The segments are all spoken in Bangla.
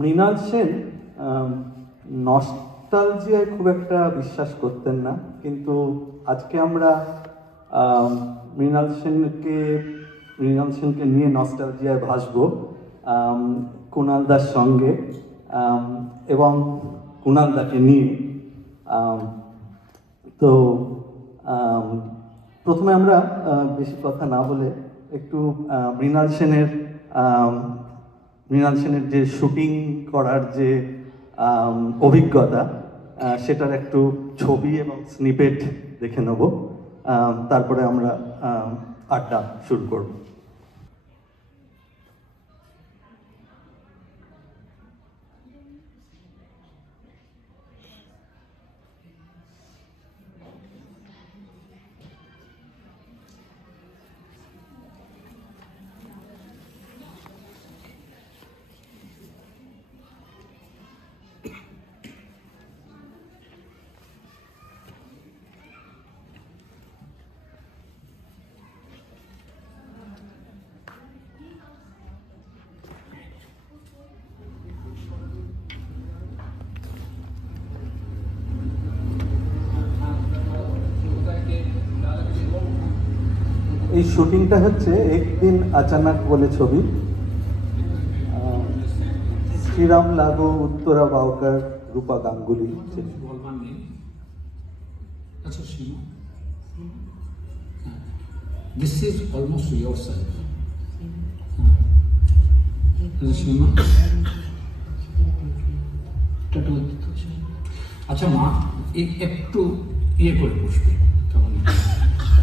মৃণাল সেন নস্টালজিয়ায় খুব একটা বিশ্বাস করতেন না, কিন্তু আজকে আমরা মৃণাল সেনকে নিয়ে নস্টালজিয়ায় ভাসবো কুণাল দার সঙ্গে এবং কুণাল দাকে নিয়ে। তো প্রথমে আমরা বেশি কথা না বলে একটু মৃণাল সেনের যে শুটিং করার যে অভিজ্ঞতা, সেটার একটু ছবি এবং স্নিপেট দেখে নেব, তারপরে আমরা আড্ডা শুরু করব। এই শুটিংটা হচ্ছে একদিন আচানক বলে ছবি। শ্রীরাম লাগো, উত্তরা বাউকার, রূপা গাঙ্গুলি। আচ্ছা Shima, this is almost yourself. Shima, আচ্ছা মা একটু ইয়ে করে বসবে।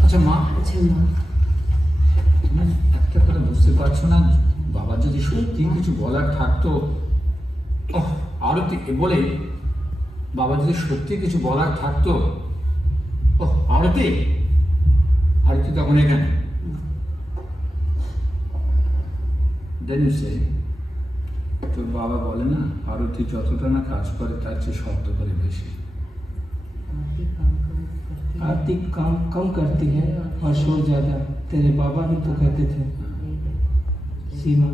আচ্ছা মা, একটা কথা বুঝতে পারছো না, বাবার যদি সত্যি কিছু বলার থাকতো, আরতি বলে বাবা যদি সত্যি কিছু বলার থাকতো, আরতি তখন এখানে দেন সে তোর বাবা বলে না, আরতি যতটা না কাজ করে তার চেয়ে শব্দ করে বেশি। आरती काम कम करती है और शोर ज्यादा, तेरे बाबा भी तो कहते थे। सीमा,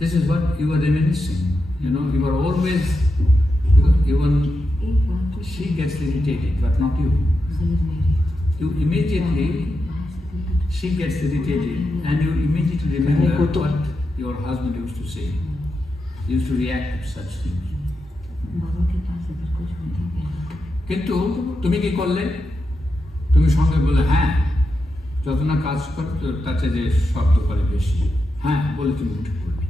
This is what you were reminiscing. You know, you were always, even she gets irritated, but not you. You immediately, she gets irritated, and you immediately remember what your husband used to say. He used to react to such things. কিন্তু তুমি কি করলে? তুমি সঙ্গে বলে হ্যাঁ যত না কাজ করে তার চেয়ে যে শব্দ করে বেশি, হ্যাঁ বলে তুমি উঠে পড়বে,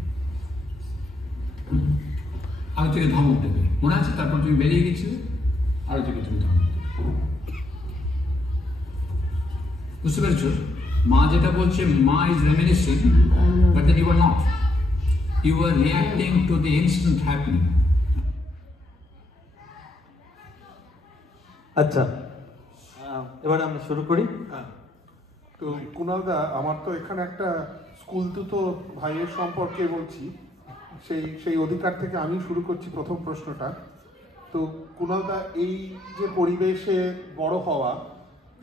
আরো থেকে ধমক দেবে, মনে আছে? তারপর তুমি বেরিয়ে গেছিলে, আরো থেকে তুমি ধমক দেবে। বুঝতে পেরেছো? মা যেটা বলছে, মা is reminiscing, but then you are not, you are reacting to the instant happening. আচ্ছা, এবারে আমরা শুরু করি। তো কুণালদা, আমার তো এখানে একটা স্কুল তো ভাইয়ের সম্পর্কে বলছি, সেই অধিকার থেকে আমি শুরু করছি প্রথম প্রশ্নটা। তো কুণালদা, এই যে পরিবেশে বড় হওয়া,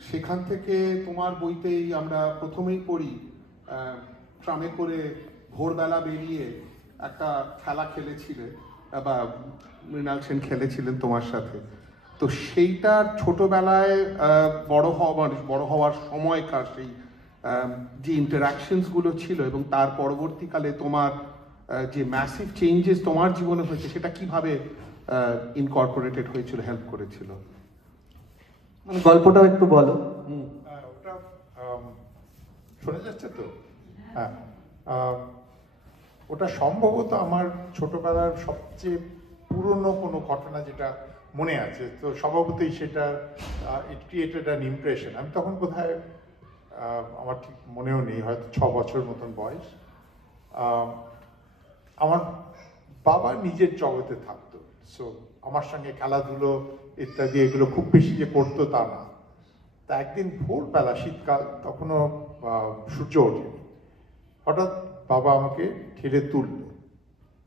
সেখান থেকে তোমার বইতেই আমরা প্রথমেই পড়ি ট্রামে করে ভোরবেলা বেরিয়ে একটা খেলা খেলেছিলে, বা মৃণাল সেন খেলেছিলেন তোমার সাথে। তো সেইটার ছোটবেলায় বড় হওয়ার সময়কার সেই যে ইন্টারাকশনসগুলো ছিল, এবং তার পরবর্তীকালে তোমার যে ম্যাসিভ চেঞ্জেস তোমার জীবনে হয়েছে, সেটা কিভাবে ইনকর্পোরেটেড হয়েছিল, হেল্প করেছিল? মানে গল্পটাও একটু বলো। ওটা শোনা যাচ্ছে তো? হ্যাঁ, ওটা সম্ভবত আমার ছোটবেলার সবচেয়ে পুরনো কোনো ঘটনা যেটা মনে আছে। তো স্বভাবতই সেটা ইট ক্রিয়েটেড অ্যান ইমপ্রেশন। আমি তখন কোথায়, আমার ঠিক মনেও নেই, হয়তো 6 বছর মতন বয়স। আমার বাবা নিজের জগতে থাকতো, সো আমার সঙ্গে খেলাধুলো ইত্যাদি এগুলো খুব বেশি যে করতো তা না। তা একদিন ভোরবেলা, শীতকাল, তখনও সূর্য ওঠেনি, হঠাৎ বাবা আমাকে ঠেলে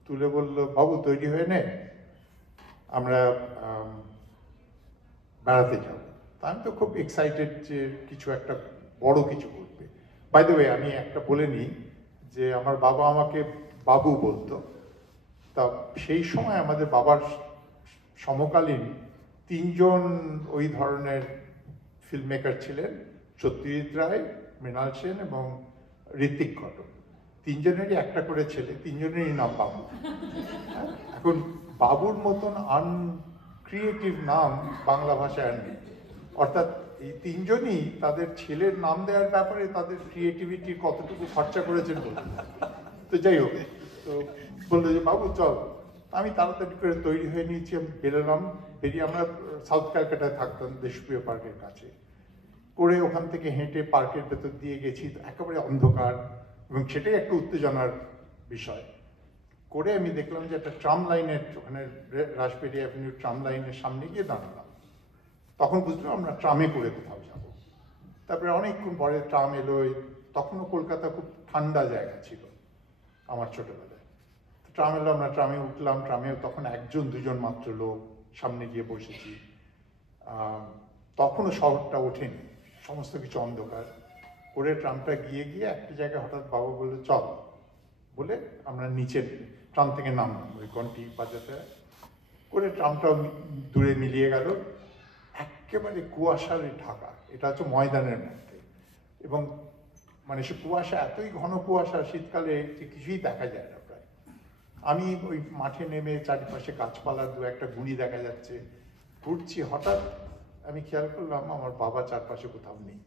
তুলে বলল, বাবু তৈরি হয়ে নে, আমরা বেড়াতে যাব। তা আমি তো খুব এক্সাইটেড যে কিছু একটা বড় কিছু করবে। বাই দ্য ওয়ে, আমি একটা বলে নিই যে আমার বাবা আমাকে বাবু বলতো, তা সেই সময় আমাদের বাবার সমকালীন 3 জন ওই ধরনের ফিল্ম মেকার ছিলেন, সত্যজিৎ রায়, মৃণাল সেন এবং ঋত্বিক ঘটক। 3 জনেরই একটা করে ছেলে, 3 জনেরই নাম বাবু। এখন বাবুর মতন আনক্রিয়েটিভ নাম বাংলা ভাষায় আর নেই। অর্থাৎ এই 3 জনই তাদের ছেলের নাম দেওয়ার ব্যাপারে তাদের ক্রিয়েটিভিটি কতটুকু খরচা করেছেন বলতে। তো যাই হোক, তো বললো যে বাবু চল। আমি তাড়াতাড়ি করে তৈরি হয়ে নিয়েছি, আমি বেরোলাম। বেরিয়ে আমরা সাউথ ক্যালকাটায় থাকতাম, দেশপ্রিয় পার্কের কাছে। করে ওখান থেকে হেঁটে পার্কের ভেতর দিয়ে গেছি, একেবারে অন্ধকার, এবং সেটাই একটা উত্তেজনার বিষয়। করে আমি দেখলাম যে একটা ট্রাম লাইনের, ওখানে রাসবেরি অ্যাভিনিউ ট্রাম লাইনের সামনে গিয়ে দাঁড়ালাম। তখন বুঝলাম আমরা ট্রামে করে কোথাও যাব। তারপরে অনেকক্ষণ পরে ট্রাম এলো। তখনও কলকাতা খুব ঠান্ডা জায়গা ছিল আমার ছোটবেলায়। ট্রাম এলো, আমরা ট্রামে উঠলাম। ট্রামেও তখন 1-2 জন মাত্র লোক, সামনে গিয়ে বসেছি। তখনও শহরটা ওঠেনি, সমস্ত কিছু অন্ধকার। করে ট্রামটা গিয়ে একটা জায়গায় হঠাৎ বাবা বললো চল, বলে আমরা নিচে ট্রাম থেকে নামলাম। ওই ঘন্টি বাজাতে করে ট্রামটাও দূরে মিলিয়ে গেল। একেবারে কুয়াশার ঢাকা, এটা হচ্ছে ময়দানের মধ্যে, এবং মানে সে কুয়াশা এতই ঘন কুয়াশা, শীতকালে কিছুই দেখা যায় না প্রায়। আমি ওই মাঠে নেমে চারিপাশে গাছপালার 2-1টা গুঁড়ি দেখা যাচ্ছে, ঘুরছি। হঠাৎ আমি খেয়াল করলাম আমার বাবা চারপাশে কোথাও নেই।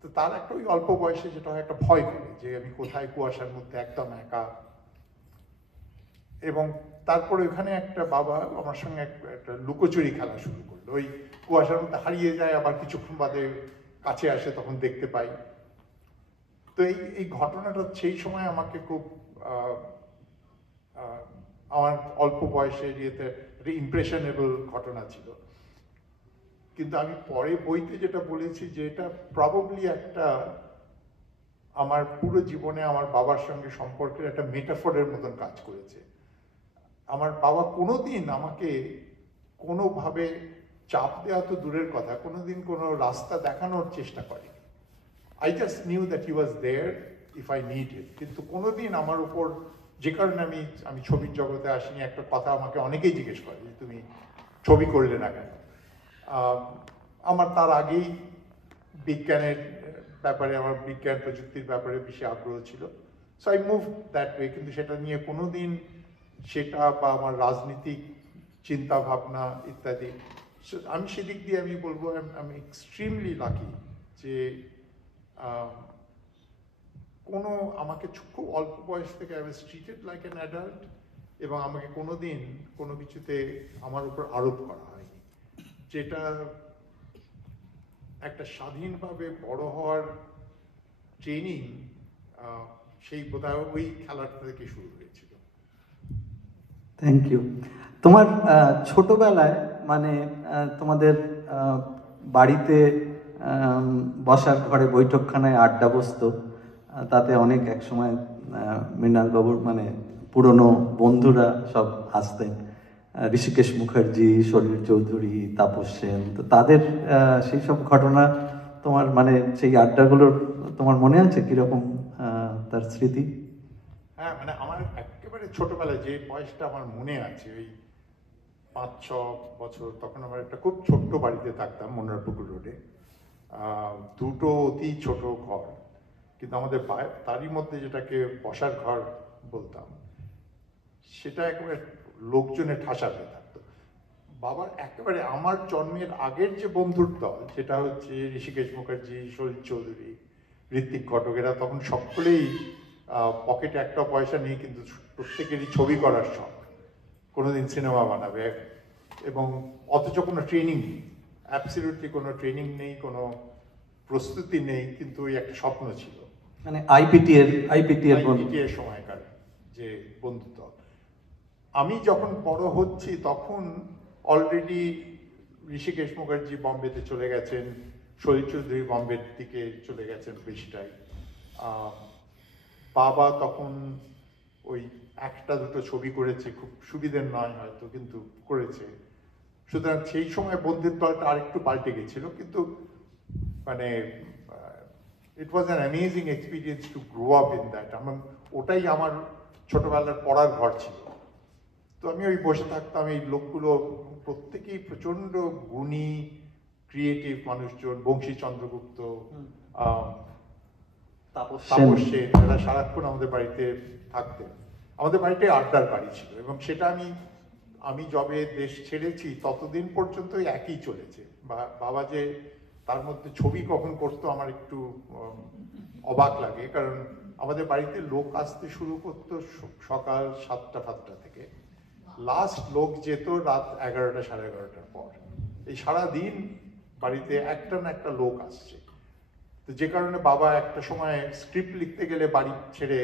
তো তার একটা ওই অল্প বয়সে যেটা হয়, একটা ভয় করে যে আমি কোথায়, কুয়াশার মধ্যে একদম একা। এবং তারপরে ওখানে একটা বাবা আমার সঙ্গে একটা লুকোচুরি খেলা শুরু করলো। ওই কুয়াশার মধ্যে হারিয়ে যায়, আবার কিছুক্ষণ বাদে কাছে আসে, তখন দেখতে পাই। তো এই ঘটনাটা সেই সময় আমাকে খুব আমার অল্প বয়সের ইয়েতে একটা ইমপ্রেশনেবল ঘটনা ছিল। কিন্তু আমি পরে বইতে যেটা বলেছি যে এটা প্রবাবলি একটা আমার পুরো জীবনে আমার বাবার সঙ্গে সম্পর্কের একটা মেটাফরের মতন কাজ করেছে। আমার বাবা কোনোদিন আমাকে কোনোভাবে চাপ দেওয়া তো দূরের কথা, কোনোদিন কোনো রাস্তা দেখানোর চেষ্টা করেনি। I just knew that he was there if I need it. কিন্তু কোনোদিন আমার উপর, যে কারণে আমি ছবির জগতে আসিনি, একটা কথা আমাকে অনেকেই জিজ্ঞেস করে যে তুমি ছবি করলে না কেন। আমার তার আগেই বিজ্ঞানের ব্যাপারে, আমার বিজ্ঞান প্রযুক্তির ব্যাপারে বেশি আগ্রহ ছিল। So I move that way. কিন্তু সেটা নিয়ে কোনোদিন সেটা বা আমার রাজনীতিক চিন্তা ভাবনা ইত্যাদি, আমি সেদিক দিয়ে আমি বলবো আমি এক্সট্রিমলি লাকি যে কোনো আমাকে খুব অল্প বয়স থেকে I was treated like an adult, এবং আমাকে কোনোদিন কোনো কিছুতে আমার উপর আরোপ করা হয়নি, যেটা একটা স্বাধীনভাবে বড় হওয়ার ট্রেনিং, সেই বোধহয় ওই খেলাটা থেকে শুরু হয়েছিল। Thank you. তোমার ছোটবেলায় মানে তোমাদের বাড়িতে বসার ঘরে বৈঠকখানায় আড্ডা বসতো, তাতে অনেক একসময় মৃণালবাবুর মানে পুরনো বন্ধুরা সব আসতেন, ঋষিকেশ মুখার্জি, শরীর চৌধুরী, তাপস সেন। তো তাদের সেই সব ঘটনা তোমার মানে সেই আড্ডাগুলোর তোমার মনে আছে কিরকম তার স্মৃতি? হ্যাঁ, মানে আমার একেবারে ছোটবেলায় যে বয়সটা আমার মনে আছে, ওই 5-6 বছর, তখন আমার একটা খুব ছোট্ট বাড়িতে থাকতাম মনোহরপুকুর রোডে। 2টো অতি ছোট ঘর, কিন্তু আমাদের তারই মধ্যে যেটাকে বসার ঘর বলতাম, সেটা একেবারে লোকজনে ঠাসা হয়ে থাকতো। বাবার একেবারে আমার জন্মের আগের যে বন্ধুর দল, যেটা হচ্ছে ঋষিকেশ মুখার্জি, শরীর চৌধুরী, ঋত্বিক ঘটক, এরা তখন সকলেই পকেটে একটা পয়সা নেই, কিন্তু প্রত্যেকেরই ছবি করার শখ, কোনোদিন সিনেমা বানাবে, এবং অথচ কোনো ট্রেনিং নেই, অ্যাবসলিউটলি কোনো ট্রেনিং নেই, কোনো প্রস্তুতি নেই, কিন্তু ওই একটা স্বপ্ন ছিল। মানে আইপিটিএর সময়কার যে বন্ধুত্ব। আমি যখন বড় হচ্ছি তখন অলরেডি ঋষিকেশ মুখার্জি বম্বেতে চলে গেছেন, শরীর চৌধুরী বম্বের দিকে চলে গেছেন বেশিটাই। বাবা তখন ওই 1-2টো ছবি করেছে, খুব সুবিধের নয় হয়তো, কিন্তু করেছে। সুতরাং সেই সময় বন্ধুর দলটা আরেকটু পাল্টে গেছিল, কিন্তু মানে it was an amazing experience to grow up in that. ওটাই আমার ছোটবেলার পড়ার ঘর ছিল। তো আমি ওই বসে থাকতাম, এই লোকগুলো প্রত্যেকেই প্রচণ্ড গুণী ক্রিয়েটিভ মানুষজন, বংশী চন্দ্রগুপ্ত, তাপস তাপস সেন, এরা সারাক্ষণ আমাদের বাড়িতে থাকতেন। আমাদের বাড়িতে আড্ডার বাড়ি ছিল, এবং সেটা আমি যবে দেশ ছেড়েছি ততদিন পর্যন্ত একই চলেছে। বাবা যে তার মধ্যে ছবি কখন করতো আমার একটু অবাক লাগে, কারণ আমাদের বাড়িতে লোক আসতে শুরু করতো সকাল 7টা থেকে, লাস্ট লোক যেত রাত 11টা সাড়ে 11টার পর। এই সারাদিন বাড়িতে একটা না একটা লোক আসছে। তো যে কারণে বাবা একটা সময় স্ক্রিপ্ট লিখতে গেলে বাড়ি ছেড়ে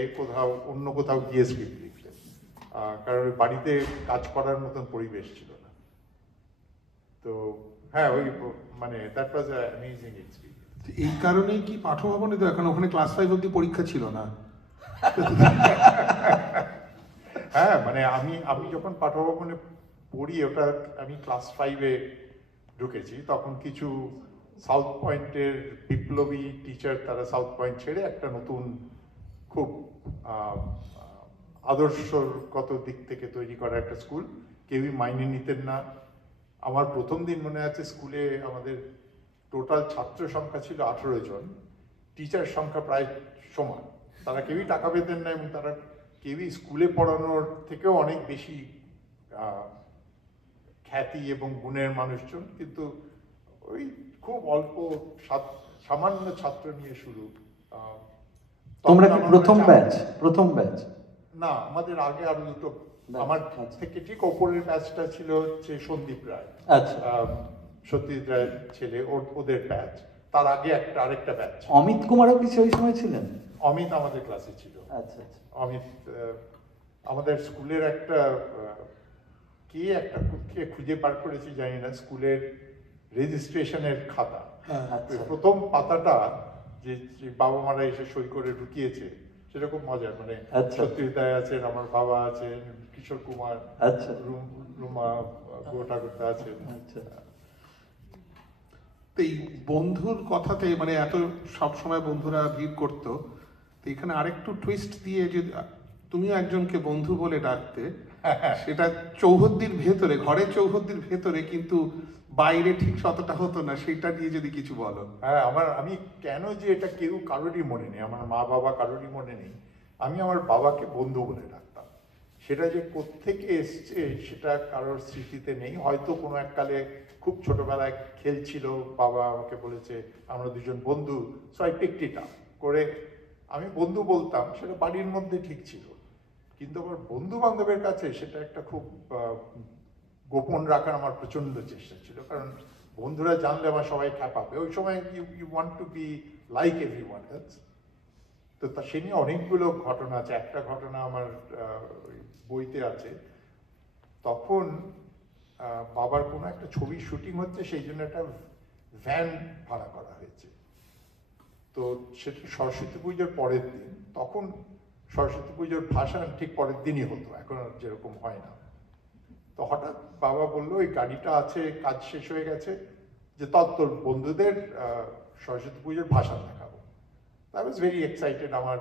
অন্য কোথাও গিয়ে স্ক্রিপ্ট লিখলেন, কারণ বাড়িতে কাজ করার মতন পরিবেশ ছিল না। তো হ্যাঁ, ওই মানে that was a amazing experience. এই কারণেই কি পাঠভবনে তো এখন ওখানে ক্লাস 5 অব্দি পরীক্ষা ছিল না? হ্যাঁ, মানে আমি যখন পাঠভবনে পড়ি, ওটা আমি ক্লাস 5-এ ঢুকেছি, তখন কিছু সাউথ পয়েন্টের বিপ্লবী টিচার তারা সাউথ পয়েন্ট ছেড়ে একটা নতুন খুব আদর্শগত দিক থেকে তৈরি করা একটা স্কুল, কেউই মাইনে নিতেন না। আমার প্রথম দিন মনে আছে, স্কুলে আমাদের টোটাল ছাত্র সংখ্যা ছিল 18 জন, টিচার সংখ্যা প্রায় সমান। তারা কেউই টাকা পেতেন না, এবং তারা কেউই স্কুলে পড়ানোর থেকেও অনেক বেশি খ্যাতি এবং গুণের মানুষজন, কিন্তু ওই খুব অল্প সামান্য ছাত্র নিয়ে শুরু। তোমরা কি প্রথম ব্যাচ? না, আমাদের আগে আরো দুটো, আমার থেকে ঠিক ওপরের ব্যাচটা ছিল হচ্ছে সন্দীপ রায়, আচ্ছা, সত্যজিৎ রায়ের ছেলে, ওদের ব্যাচ। তার আগে আরেকটা ব্যাচ। অমিত কুমারও কি ওই সময় ছিলেন? অমিত আমাদের ক্লাসে ছিল। আচ্ছা, অমিত আমাদের স্কুলের একটা কে খুঁজে বার করেছি জানি না, স্কুলের রেজিস্ট্রেশনের খাতা, প্রথম পাতাটা যে বাবা মারা এসে সই করে ঢুকিয়েছে, সেটা খুব মজার। মানে সত্যজিৎ রায় আছেন, আমার বাবা আছেন, কিশোর কুমার, রুমা গোটাগুপ্তা আছেন। এই বন্ধুর কথাতে মানে এত সব সময় বন্ধুরা ভিড় করতো, তো এখানে আরেকটু টুইস্ট দিয়ে যদি তুমিও একজনকে বন্ধু বলে ডাকতে, সেটা চৌহদ্দির ভেতরে, ঘরের চৌহদ্দির ভেতরে, কিন্তু বাইরে ঠিক ততটা হতো না, সেটা নিয়ে যদি কিছু বলো। হ্যাঁ, আমি কেন যে এটা কারোরই মনে নেই, আমার মা বাবা কারোরই মনে নেই, আমি আমার বাবাকে বন্ধু বলে ডাকতাম। সেটা যে কোত্থেকে এসছে সেটা কারোর স্মৃতিতে নেই। হয়তো কোনো এককালে খুব ছোটবেলায় খেলছিল, বাবা আমাকে বলেছে আমরা দুজন বন্ধু, so I picked it up করে আমি বন্ধু বলতাম, সেটা বাড়ির মধ্যে ঠিক ছিল। কিন্তু আমার বন্ধু বান্ধবের কাছে সেটা একটা খুব গোপন রাখার আমার প্রচন্ড চেষ্টা ছিল, কারণ বন্ধুরা জানলে আমার সবাই খ্যাপাবে। ওই সময় you want to be like everyone else. তো সে নিয়ে অনেকগুলো ঘটনা আছে। একটা ঘটনা আমার বইতে আছে, তখন বাবার কোনো একটা ছবির শুটিং হচ্ছে, সেই জন্য একটা ভ্যান ভাড়া করা হয়েছে। তো সেটা সরস্বতী পুজোর পরের দিন, তখন সরস্বতী পুজোর ভাসান ঠিক পরের দিনই হতো, এখন আর যেরকম হয় না। তো হঠাৎ বাবা বললো ওই গাড়িটা আছে, কাজ শেষ হয়ে গেছে, যে তোর বন্ধুদের সরস্বতী পুজোর ভাসান দেখাবো। I was very excited. আমার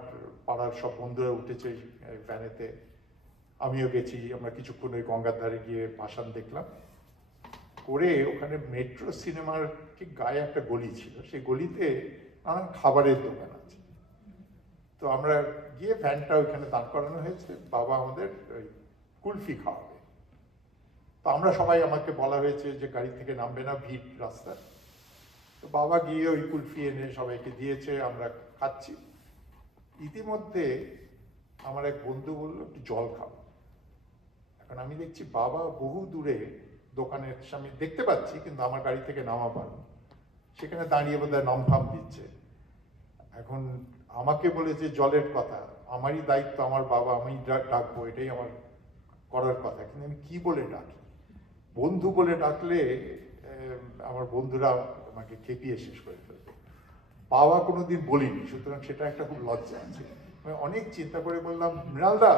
পাড়ার সব বন্ধুরা উঠেছে ভ্যানেতে, আমিও গেছি। আমরা কিছুক্ষণ ওই গঙ্গার ধারে গিয়ে ভাসান দেখলাম করে, ওখানে মেট্রো সিনেমার ঠিক গায়ে একটা গলি ছিল, সেই গলিতে নানান খাবারের দোকান আছে। তো আমরা গিয়ে ভ্যানটা ওইখানে দাঁড় করানো হয়েছে, বাবা আমাদের ওই কুলফি খাওয়াবে। তো আমরা সবাই, আমাকে বলা হয়েছে যে গাড়ি থেকে নামবে না, ভিড় রাস্তা। তো বাবা গিয়ে ওই কুলফি এনে সবাইকে দিয়েছে, আমরা খাচ্ছি। ইতিমধ্যে আমার এক বন্ধু বললো একটু জল খাও। এখন আমি দেখছি বাবা বহু দূরে দোকানের সামনে দেখতে পাচ্ছি, কিন্তু আমার গাড়ি থেকে নামা পারো, সেখানে দাঁড়িয়ে বোধহয় নামফাম দিচ্ছে। এখন আমাকে বলেছে জলের কথা, আমারই দায়িত্ব, আমার বাবা, আমি ডাকবো, এটাই আমার করার কথা। কিন্তু আমি কি বলে ডাকি? বন্ধু বলে ডাকলে আমার বন্ধুরা আমাকে খেপিয়ে শেষ করে ফেলবে। বাবা কোনোদিন বলিনি, সুতরাং সেটা একটা খুব লজ্জা আছে। আমি অনেক চিন্তা করে বললাম মৃণালদা।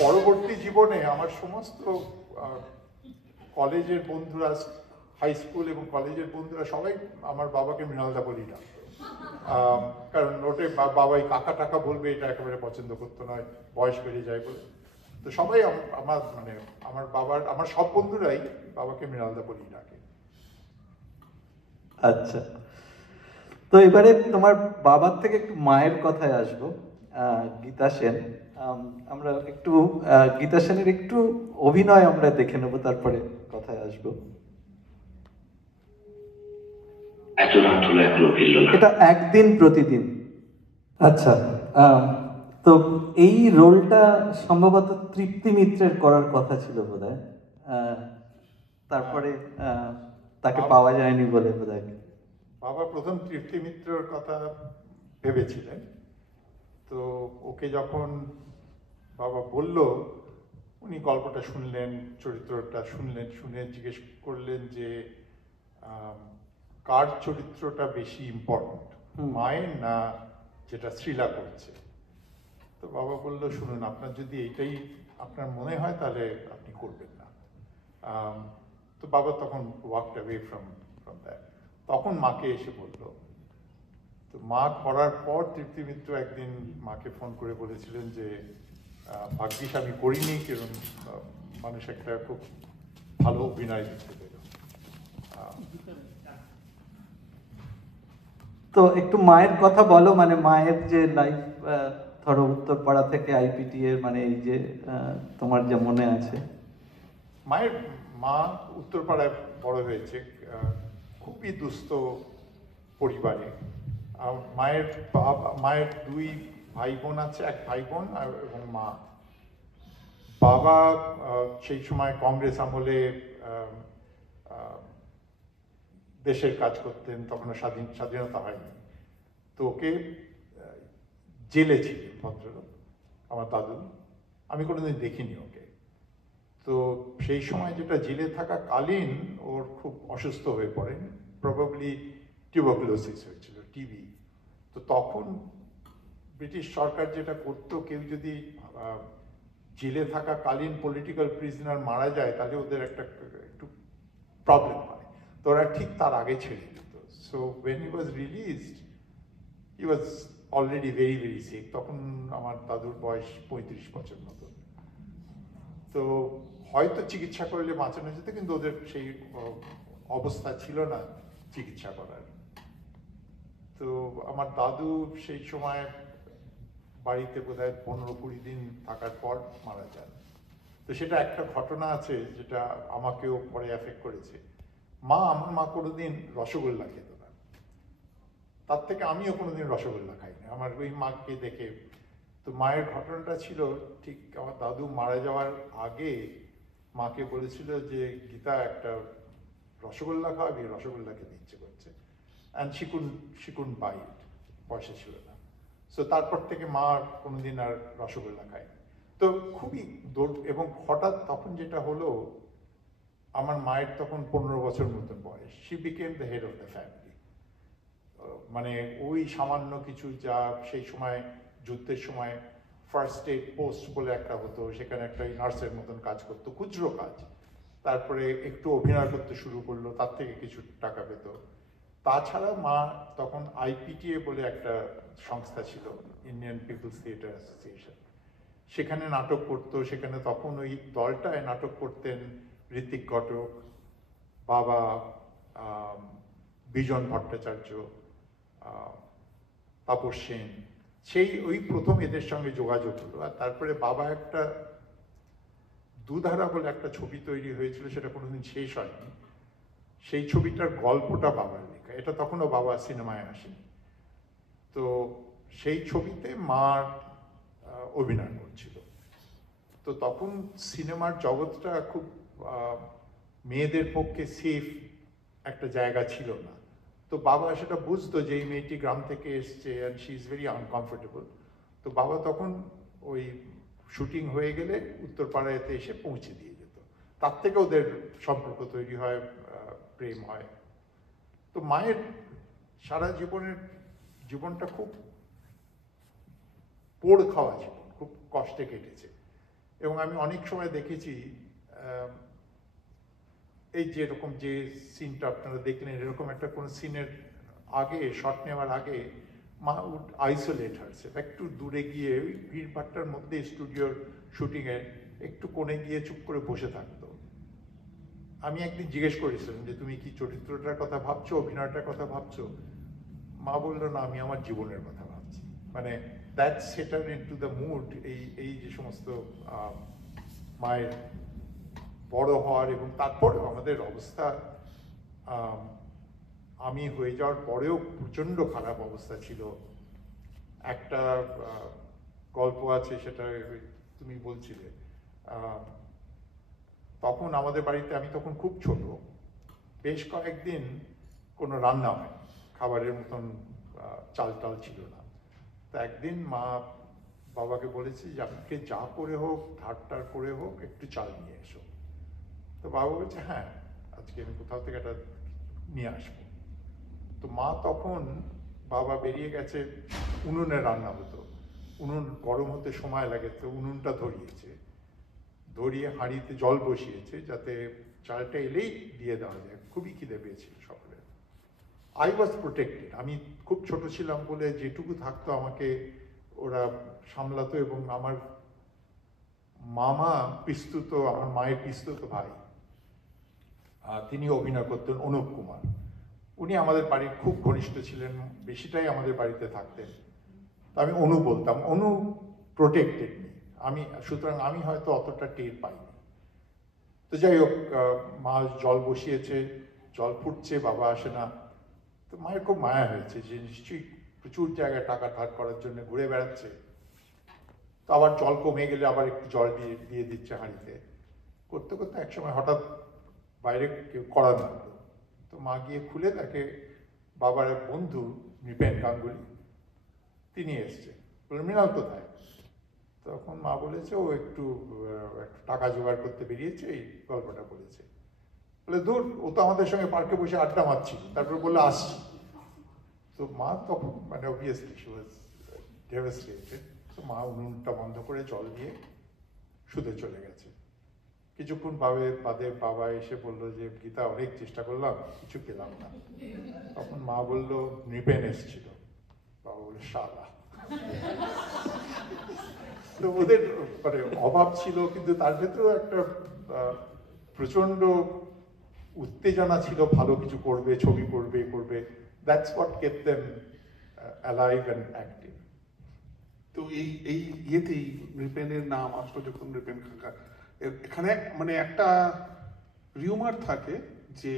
পরবর্তী জীবনে আমার সমস্ত কলেজের বন্ধুরা, হাই স্কুল এবং কলেজের বন্ধুরা সবাই আমার বাবাকে মৃণালদা বলেই ডাকতো। কারণ ওটে বাবাই কাকা টাকা বলবে, এটা একেবারে পছন্দ করতো না, বয়স বেড়ে যায় বলে। তো সবাই আমার মানে আমার সব বন্ধুরাই বাবাকে মৃণালদা বলেই ডাকে। আচ্ছা, তো এবারে তোমার বাবার থেকে একটু মায়ের কথায় আসবো। গীতা সেন, আমরা একটু গীতা সেনের একটু অভিনয় আমরা দেখে নেবো, তারপরে কথায় আসবো। এত রাত হলো এখনো ফিরল না। এটা একদিন প্রতিদিন। আচ্ছা, তো এই রোলটা সম্ভবত তৃপ্তি মিত্রের করার কথা ছিল বোধহয়, তারপরে তাকে পাওয়া যায়নি বলে বোধহয়। বাবা প্রথম তৃপ্তি মিত্রর কথা ভেবেছিলেন, তো ওকে যখন বাবা বলল, উনি গল্পটা শুনলেন, চরিত্রটা শুনলেন, শুনে জিজ্ঞেস করলেন যে কার চরিত্রটা বেশি ইম্পর্টেন্ট, মায়ের না যেটা শ্রীলা করছে। তো বাবা বলল, শুনুন, আপনার যদি এইটাই আপনার মনে হয় তাহলে আপনি করবেন না। তো বাবা তখন ওয়াকড অ্যাওয়ে ফ্রম দ্যাট। তখন মাকে এসে বলল। তো মা করার পর তৃপ্তি মিত্র একদিন মাকে ফোন করে বলেছিলেন যে ভাগ্যিস আমি করিনি, কারণ মানুষ একটা খুব ভালো অভিনয় দেখতে পেল। তো একটু মায়ের কথা বলো, মানে মায়ের যে লাইফ, ধরো উত্তরপাড়া থেকে আইপিটি এর, মানে এই যে তোমার যে মনে আছে। মা উত্তরপাড়ায় বড় হয়েছে, খুবই দুস্থ পরিবারে। মায়ের দুই ভাই বোন আছে, এক ভাই বোন এবং মা। বাবা সেই সময় কংগ্রেস আমলে দেশের কাজ করতেন, তখন স্বাধীনতা হয়নি। তো ওকে জেলে ছিলেন ভদ্রলোক, আমার দাদু। আমি কোনোদিন দেখিনি ওকে। তো সেই সময় যেটা জেলে থাকাকালীন ওর খুব অসুস্থ হয়ে পড়েন, প্রবাবলি টিউবারকুলোসিস হয়েছিল, টিবি। তো তখন ব্রিটিশ সরকার যেটা করতো, কেউ যদি জেলে থাকাকালীন পলিটিক্যাল প্রিজনার মারা যায় তাহলে ওদের একটু প্রবলেম হয়, তো ওরা ঠিক তার আগে ছেড়ে দিত। So when he was released, he was already very very sick. তখন আমার দাদুর বয়স 35 বছর মতো। তো হয়তো চিকিৎসা করলে বাঁচানো যেত, কিন্তু ওদের সেই অবস্থা ছিল না চিকিৎসা করার। তো আমার দাদু সেই সময় বাড়িতে বোধহয় 15-20 দিন থাকার পর মারা যান। তো সেটা একটা ঘটনা আছে যেটা আমাকেও পরে এফেক্ট করেছে। আমার মা কোনোদিন রসগোল্লা খেত না, তার থেকে আমিও কোনোদিন রসগোল্লা খাইনি আমার ওই মাকে দেখে। তো মায়ের ঘটনাটা ছিল, ঠিক আমার দাদু মারা যাওয়ার আগে মাকে বলেছিল যে গীতা একটা রসগোল্লা খাওয়াবি, রসগোল্লা খেতে ইচ্ছে করছে। অ্যান্ড শি কুডন্ট বাই ইট, পয়সা ছিল না। সো তারপর থেকে মা কোনোদিন আর রসগোল্লা খায়নি। তো খুবই এবং হঠাৎ তখন যেটা হলো, আমার মায়ের তখন 15 বছর মতন বয়স, she became the head of the family. মানে ওই সামান্য কিছু, যা সেই সময় যুদ্ধের সময় ফার্স্ট এইড পোস্ট বলে একটা হতো, সেখানে একটা নার্সের মতন কাজ করতো, খুচরো কাজ। তারপরে একটু অভিনয় করতে শুরু করলো, তার থেকে কিছু টাকা পেত। তাছাড়া মা তখন আইপিটিএ বলে একটা সংস্থা ছিল, ইন্ডিয়ান পিপলস থিয়েটার অ্যাসোসিয়েশন, সেখানে নাটক করতো। সেখানে তখন ওই দলটায় নাটক করতেন ঋত্বিক ঘটক, বাবা, বিজন ভট্টাচার্য, তাপস সেন। ওই প্রথম এদের সঙ্গে যোগাযোগ হলো। আর তারপরে বাবা একটা দুধারা বলে একটা ছবি তৈরি হয়েছিল, সেটা কোনোদিন শেষ হয়নি। সেই ছবিটার গল্পটা বাবার লেখা, এটা তখনও বাবা সিনেমায় আসেনি। তো সেই ছবিতে মা অভিনয় করছিল। তো তখন সিনেমার জগৎটা খুব মেয়েদের পক্ষে সেফ একটা জায়গা ছিল না। তো বাবা সেটা বুঝতো যে এই মেয়েটি গ্রাম থেকে এসছে, and she is very uncomfortable. তো বাবা তখন ওই শুটিং হয়ে গেলে উত্তরপাড়াতে এসে পৌঁছে দিয়ে যেত। তার থেকে ওদের সম্পর্ক তৈরি হয়, প্রেম হয়। তো মায়ের সারা জীবনটা খুব পোড় খাওয়া জীবন, খুব কষ্টে কেটেছে। এবং আমি অনেক সময় দেখেছি, এই যেরকম যে সিনটা আপনারা দেখলেন, এরকম একটা কোন সিনের আগে শট নেওয়ার আগে মা উড আইসোলেট হারসেলফ, একটু দূরে গিয়ে ওই ভিড়ভাট্টার মধ্যে স্টুডিওর শুটিংয়ে একটু কোণে গিয়ে চুপ করে বসে থাকতো। আমি একদিন জিজ্ঞেস করেছিলাম যে তুমি কি চরিত্রটার কথা ভাবছো, অভিনয়টার কথা ভাবছো? মা বললো না, আমি আমার জীবনের কথা ভাবছি। মানে দ্যাট সেটার ইনটু দ্য মুড। এই যে সমস্ত মায়ের বড় হওয়ার এবং তারপরেও আমাদের অবস্থা, আমি হয়ে যাওয়ার পরেও প্রচণ্ড খারাপ অবস্থা ছিল। একটা গল্প আছে, সেটা তুমি বলছিলে, তখন আমাদের বাড়িতে, আমি তখন খুব ছোট, বেশ কয়েকদিন কোনো রান্না হয়, খাবারের মতন চাল টাল ছিল না। তো একদিন মা বাবাকে বলেছি যে আপনাকে যা করে হোক, ধার করে হোক, একটু চাল নিয়ে এসো। তো বাবা বলছে হ্যাঁ, আজকে আমি কোথাও থেকে একটা নিয়ে আসবো। তো মা তখন, বাবা বেরিয়ে গেছে, উনুনে রান্না হতো, উনুন গরম হতে সময় লাগে, তো উনুনটা ধরিয়ে হাঁড়িতে জল বসিয়েছে যাতে চালটা এলেই দিয়ে দেওয়া যায়। খুবই খিদে পেয়েছিল সকলের। I was protected. আমি খুব ছোট ছিলাম বলে যেটুকু থাকতো আমাকে ওরা সামলাতো। এবং আমার মামা পিস্তুত, আমার মায়ের পিস্তুত ভাই, তিনি অভিনয় করতেন, অনুপ কুমার। উনি আমাদের বাড়ির খুব ঘনিষ্ঠ ছিলেন, বেশিটাই আমাদের বাড়িতে থাকতেন। তো আমি অনু বলতাম, অনু প্রোটেক্টেড মি। সুতরাং আমি হয়তো অতটা টের পাইনি। তো যাই হোক, মা জল বসিয়েছে, জল ফুটছে, বাবা আসে না। তো মায়ের খুব মায়া হয়েছে যে নিশ্চয়ই প্রচুর জায়গায় টাকা ধার করার জন্য ঘুরে বেড়াচ্ছে। তো আবার জল কমে গেলে আবার একটু জল দিয়ে দিচ্ছে হাঁড়িতে। করতে করতে একসময় হঠাৎ বাইরে কেউ কড়া নাড়লো। তো মা গিয়ে খুলে তাকে, বাবার এক বন্ধু নৃপেন গাঙ্গুলি, তিনি এসছে। বললেন মৃণাল কোথায়? তখন মা বলেছে ও একটু টাকা জোগাড় করতে বেরিয়েছে, এই গল্পটা বলেছে। বলে দূর, ও তো আমাদের সঙ্গে পার্কে বসে আড্ডা মারছিল, তারপর বললো আসছি। তো মা তখন, মানে অবভিয়াসলি শি ওয়াজ ডেভাস্টেটেড। তো মা উনুনটা বন্ধ করে জল দিয়ে শুতে চলে গেছে। কিছুক্ষণ বাদে বাবা এসে বললো যে গীতা, অনেক চেষ্টা করলাম, কিছু পেলাম না। তখন মা বললো নৃপেন এসেছিল। বাবা বললো শালা। তো ওদের মানে অভাব ছিল, কিন্তু তার ভেতরেও একটা প্রচন্ড উত্তেজনা ছিল, ভালো কিছু করবে, ছবি করবে। That's what kept them alive and active. তো এই ইয়েতেই নৃপেনের নাম আসলো যখন, নৃপেন কাকা, এখানে মানে একটা রিউমার থাকে যে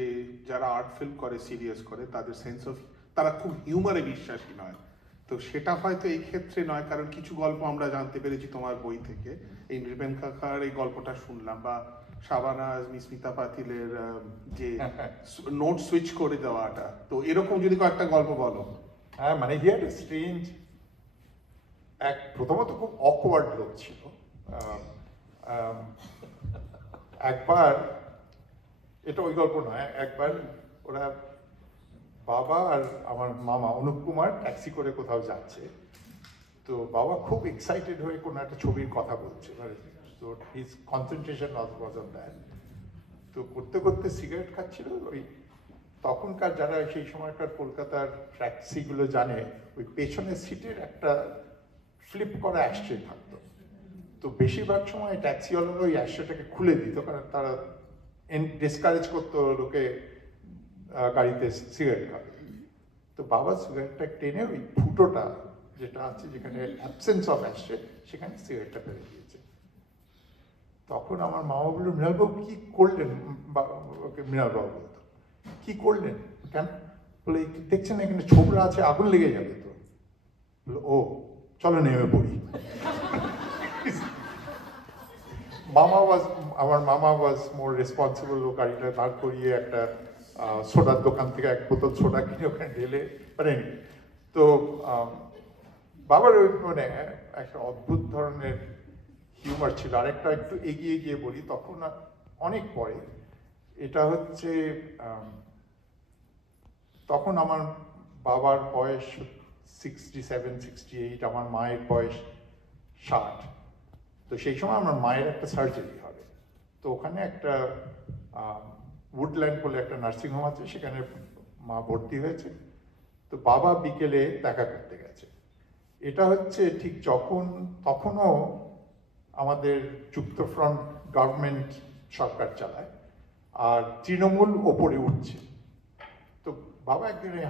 যারা আর্ট ফিল্ম করে, সিরিয়াস করে, তাদের সেন্স অফ, তারা খুব হিউমারে বিশ্বাসী নয়। তো সেটা হয়তো এই ক্ষেত্রে নয়, কারণ কিছু গল্প আমরা জানতে পেরেছি তোমার বই থেকে। এই নৃপেন কাকার এই গল্পটা শুনলাম, বা শাবানাজ, মিস্মিতা পাতিলের যে নোট সুইচ করে দেওয়াটা, তো এরকম যদি কয়েকটা গল্প বলো। হ্যাঁ, মানে হিয়ার স্ট্রেঞ্জ, প্রথমত খুব অকওয়ার্ড লোক ছিল। একবার, এটা ওই গল্প নয়, একবার ওরা, বাবা আর আমার মামা অনুপ কুমার ট্যাক্সি করে কোথাও যাচ্ছে। তো বাবা খুব এক্সাইটেড হয়ে কোনো একটা ছবির কথা বলছে, তো his concentration was on that. তো করতে করতে সিগারেট খাচ্ছিল। ওই তখনকার যারা সেই সময়কার কলকাতার ট্যাক্সিগুলো জানে, ওই পেছনের সিটের একটা ফ্লিপ করা অ্যাশট্রে থাকতো। তো বেশিরভাগ সময় ট্যাক্সিওয়ালারা ওই অ্যাশট্রেটাকে খুলে দিত, কারণ তারা ডিসকারেজ করতো লোকে গাড়িতে সিগারেট খাবে। তো বাবা সিগারেটটা টেনে ওই ফুটোটা যেটা আছে, যেখানে অ্যাবসেন্স অফ অ্যাশট্রে, সেখানে সিগারেটটা ফেলে দিয়েছে। তখন আমার মামা বলল, মৃণালবাবু কি করলেন? ওকে মৃণালবাবু বলতো, কি করলেন কেন? বলে দেখছেন এখানে ছোবরা আছে, আগুন লেগে যাবে তো। বললো ও, চলো নেমে পড়ি। আমার মামা ওয়াজ মোর রেসপন্সিবল। ও গাড়িটা দাঁড় করিয়ে একটা সোডার দোকান থেকে এক বোতল সোডা কিনে ওখানে ঢেলে পারেনি। তো বাবার ওই মানে একটা অদ্ভুত ধরনের হিউমার ছিল। আরেকটা একটু এগিয়ে গিয়ে বলি, তখন অনেক পরে, এটা হচ্ছে তখন আমার বাবার বয়স 67, 68, আমার মায়ের বয়স 60। তো সেই সময় আমার মায়ের একটা সার্জারি হবে। তো ওখানে একটা উডল্যান্ড বলে একটা নার্সিংহোম আছে, সেখানে মা ভর্তি হয়েছে। তো বাবা বিকেলে দেখা করতে গেছে। এটা হচ্ছে ঠিক তখনও আমাদের যুক্তফ্রন্ট গভর্নমেন্ট সরকার চালায়, আর তৃণমূল ওপরে উঠছে। তো বাবা একদিন এই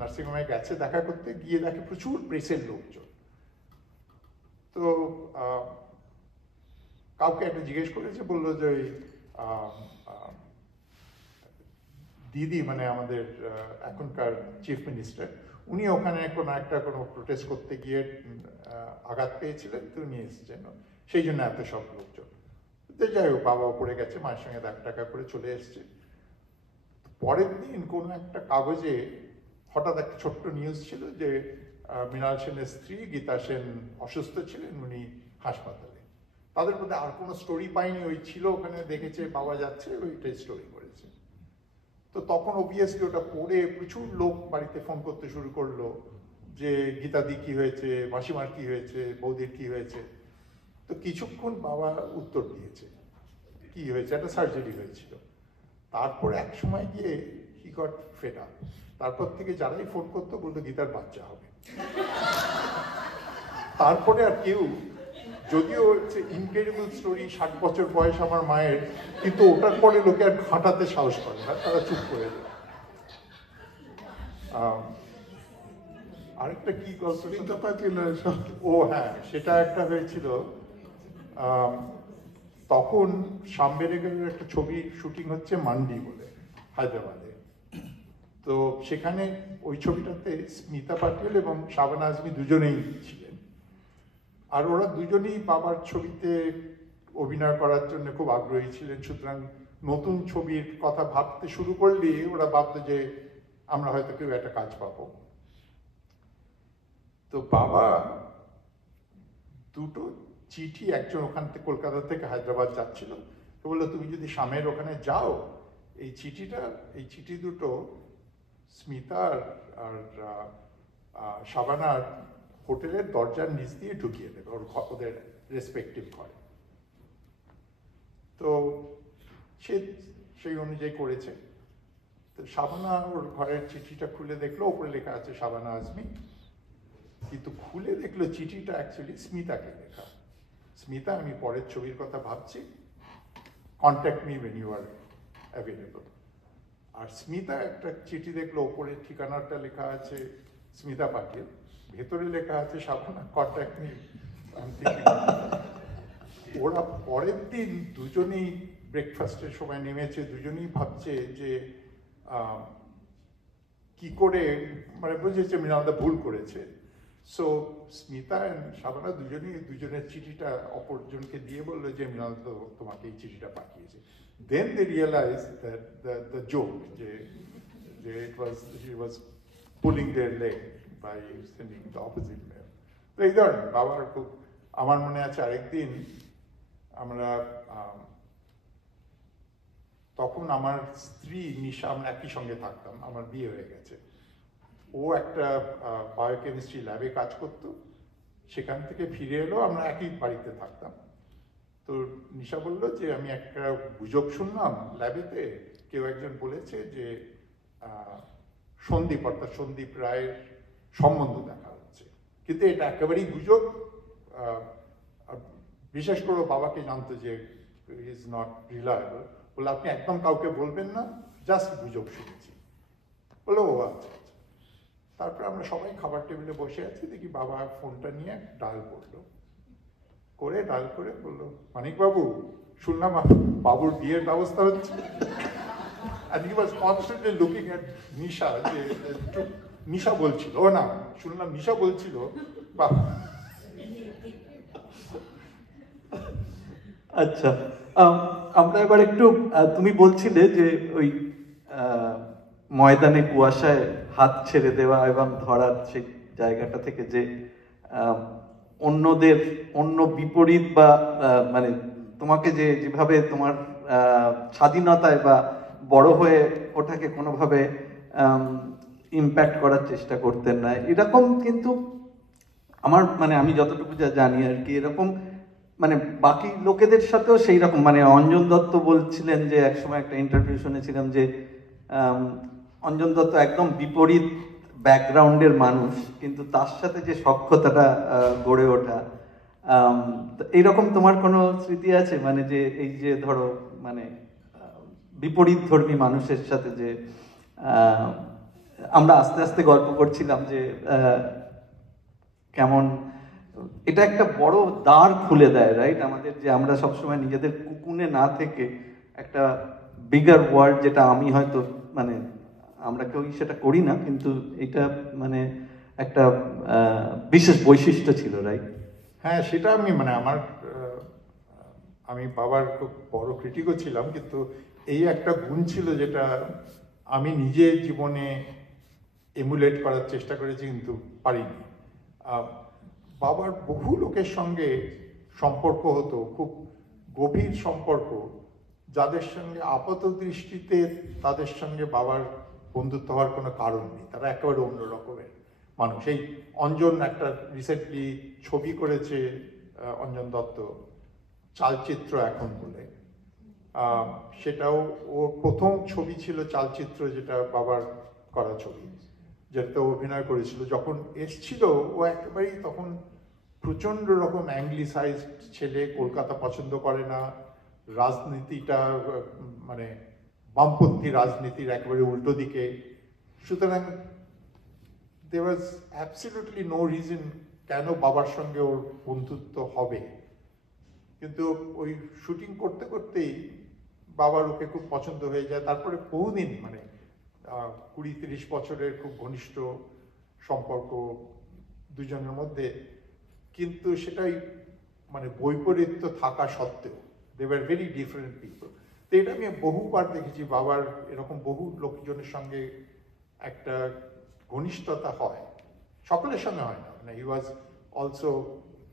নার্সিংহোমে গেছে দেখা করতে, গিয়ে দেখে প্রচুর প্রেসের লোকজন। তো কাউকে একটা জিজ্ঞেস করেছে, বললো যে ওই দিদি মানে আমাদের এখনকার চিফ মিনিস্টার, উনি ওখানে কোনো প্রোটেস্ট করতে গিয়ে আঘাত পেয়েছিলেন, তো উনি এসেছেন, সেই জন্য এত সব লোকজন। তো যাই হোক, বাবা উপরে গেছে, মায়ের সঙ্গে দেখা করে চলে এসছে। পরের দিন কোনো একটা কাগজে হঠাৎ একটা ছোট্ট নিউজ ছিল যে মৃণাল সেনের স্ত্রী গীতা সেন অসুস্থ ছিলেন, উনি হাসপাতালে। তাদের মধ্যে আর কোনো স্টোরি পাইনি, ওই ছিল ওখানে দেখেছে পাওয়া যাচ্ছে, ওইটাই স্টোরি করেছে। তো তখন অবভিয়াসলি ওটা পড়ে প্রচুর লোক বাড়িতে ফোন করতে শুরু করলো যে গীতাদি কি হয়েছে, মাসিমার কি হয়েছে, বৌদির কি হয়েছে। তো কিছুক্ষণ বাবা উত্তর দিয়েছে কি হয়েছে, একটা সার্জারি হয়েছিল। তারপর এক সময় গিয়ে হি গট ফেড আপ। তারপর থেকে যারাই ফোন করতো বলতো গীতার বাচ্চা হবে। তারপরে আর কেউ, যদিও হচ্ছে ইনক্রেডিবল স্টোরি, 60 বছর বয়স আমার মায়ের, কিন্তু ওটার পরে লোকে আর ঘাটাতে সাহস করে না, তারা চুপ করে যায়। আরেকটা কি গল্প, ও হ্যাঁ, সেটা একটা হয়েছিল তখন সামবেরেগের একটা ছবির শুটিং হচ্ছে মান্ডি বলে হায়দ্রাবাদে। তো সেখানে ওই ছবিটাতে স্মিতা পাটিয়াল এবং শাবানা আজমি দুজনেই ছিলেন, আর ওরা দুজনেই বাবার ছবিতে অভিনয় করার জন্য খুব আগ্রহী ছিলেন। সুতরাং নতুন ছবির কথা ভাবতে শুরু করলেই ওরা ভাবতো যে আমরা হয়তো কেউ একটা কাজ পাবো। তো বাবা দুটো চিঠি, একজন ওখান থেকে কলকাতা থেকে হায়দ্রাবাদ যাচ্ছিল, তো বললো তুমি যদি স্বামীর ওখানে যাও, এই চিঠি দুটো স্মিতার আর শাবানার হোটেলের দরজার নিচ দিয়ে ঢুকিয়ে দেবে ওদের রেসপেক্টিভ ঘরে। তো সেই অনুযায়ী করেছে। তো শাবানা ওর ঘরের চিঠিটা খুলে দেখলো, ওপরে লেখা আছে শাবানা আজমি, কিন্তু খুলে দেখলো চিঠিটা অ্যাকচুয়ালি স্মিতাকে লেখা। স্মিতা, আমি পরের ছবির কথা ভাবছি, contact me when you are available. আর স্মিতা একটা চিঠি দেখলো, ওপরে ঠিকানাটা লেখা আছে স্মিতা পাটিল, ভেতরে লেখা আছে শাবানা, কন্ট্যাক্ট মি। ওরা পরের দিন দুজনেই ব্রেকফাস্টের সময় নেমেছে, দুজনেই ভাবছে যে কি করে, মানে বুঝেছে মৃণালদা ভুল করেছে। সো স্মিতা অ্যান্ড শাবানা দুজনের চিঠিটা অপরজনকে দিয়ে বললো যে মৃণালদা তোমাকে এই চিঠিটা পাঠিয়েছে। দেন দে রিয়েলাইজ দ্যাট দ্য জোক, যে she was pulling their leg by sending the opposite mail. তো এই ধরনের বাবার খুব, আমার মনে আছে আরেকদিন আমরা তখন আমার স্ত্রী নিশা, আমরা একই সঙ্গে থাকতাম, আমার বিয়ে হয়ে গেছে। ও একটা বায়োকেমিস্ট্রি ল্যাবে কাজ করতো, সেখান থেকে ফিরে এলো, আমরা একই বাড়িতে থাকতাম। তো নিশা বললো যে আমি একটা গুজব শুনলাম ল্যাবেতে, কেউ একজন বলেছে যে সন্দীপ রায়ের সম্বন্ধ দেখা হচ্ছে, কিন্তু এটা একেবারেই গুজব। বিশেষ করে বাবাকে জানতো যে ইজ নট রিলায়েবল, বলে আপনি একদম কাউকে বলবেন না, জাস্ট গুজব শুনেছি। বলে ও আচ্ছা। তারপরে আমরা সবাই খাবার টেবিলে বসে আছি, দেখি বাবা ফোনটা নিয়ে ডায়াল করে বললো, মানিকবাবু শুনলাম বাবুর বিয়ের ব্যবস্থা হচ্ছে। And he was constantly looking at Nisha, যে নিশা বলছিল, ও না শুনলাম নিশা বলছিল। আচ্ছা, আমরা এবার একটু, তুমি বলছিলে যে ওই ময়দানে কুয়াশায় হাত ছেড়ে দেওয়া এবং ধরার সেই জায়গাটা থেকে যে অন্য বিপরীত বা মানে তোমাকে যেভাবে তোমার স্বাধীনতায় বা বড় হয়ে ওটাকে কোনোভাবে ইম্প্যাক্ট করার চেষ্টা করতেন না, এরকম কিন্তু আমার মানে আমি যতটুকু জানি আর কি, এরকম মানে বাকি লোকেদের সাথেও সেই রকম, মানে অঞ্জন দত্ত বলছিলেন যে একসময় একটা ইন্টারভিউ শুনেছিলাম যে অঞ্জন দত্ত একদম বিপরীত ব্যাকগ্রাউন্ডের মানুষ, কিন্তু তার সাথে যে সখ্যতাটা গড়ে ওঠা, তো এইরকম তোমার কোনো স্মৃতি আছে, মানে যে এই যে ধরো মানে বিপরীত ধর্মী মানুষের সাথে যে আহ, আমরা আস্তে আস্তে গল্প করছিলাম যে কেমন এটা একটা বড় দ্বার খুলে দেয়, রাইট? আমাদের যে আমরা সবসময় নিজেদের কুকুনে না থেকে একটা বিগার ওয়ার্ল্ড, যেটা আমি হয়তো মানে আমরা কেউই সেটা করি না, কিন্তু এটা মানে একটা বিশেষ বৈশিষ্ট্য ছিল, রাইট? হ্যাঁ, সেটা আমি মানে আমার আমি বাবার খুব বড় ক্রিটিকও ছিলাম, কিন্তু এই একটা গুণ ছিল যেটা আমি নিজে জীবনে এমুলেট করার চেষ্টা করেছি, কিন্তু পারিনি। বাবার বহু লোকের সঙ্গে সম্পর্ক হতো, খুব গভীর সম্পর্ক, যাদের সঙ্গে আপাত দৃষ্টিতে তাদের সঙ্গে বাবার বন্ধুত্ব হওয়ার কোনো কারণ নেই, তারা একেবারে অন্য রকমের মানুষ। এই অঞ্জন একটা রিসেন্টলি ছবি করেছে, অঞ্জন দত্ত, চালচিত্র এখন বলে, সেটাও ওর প্রথম ছবি ছিল চালচিত্র, যেটা বাবার করা ছবি, যেটাতে অভিনয় করেছিল। যখন এসছিল ও একেবারেই তখন প্রচণ্ড রকম অ্যাংলিসাইজড ছেলে, কলকাতা পছন্দ করে না, রাজনীতিটা মানে বামপন্থী রাজনীতির একেবারে উল্টো দিকে। সুতরাং there was absolutely no reason কেন বাবার সঙ্গে ওর বন্ধুত্ব হবে। কিন্তু ওই শুটিং করতে করতেই বাবার ওকে খুব পছন্দ হয়ে যায়। তারপরে বহুদিন মানে 20-30 বছরের খুব ঘনিষ্ঠ সম্পর্ক দুজনের মধ্যে, কিন্তু সেটাই মানে বৈপরীত্য থাকা সত্ত্বেও they were very different people. তো এটা আমি বহুবার দেখেছি, বাবার এরকম বহু লোকজনের সঙ্গে একটা ঘনিষ্ঠতা হয়, সকলের সঙ্গে হয় না, মানে he was also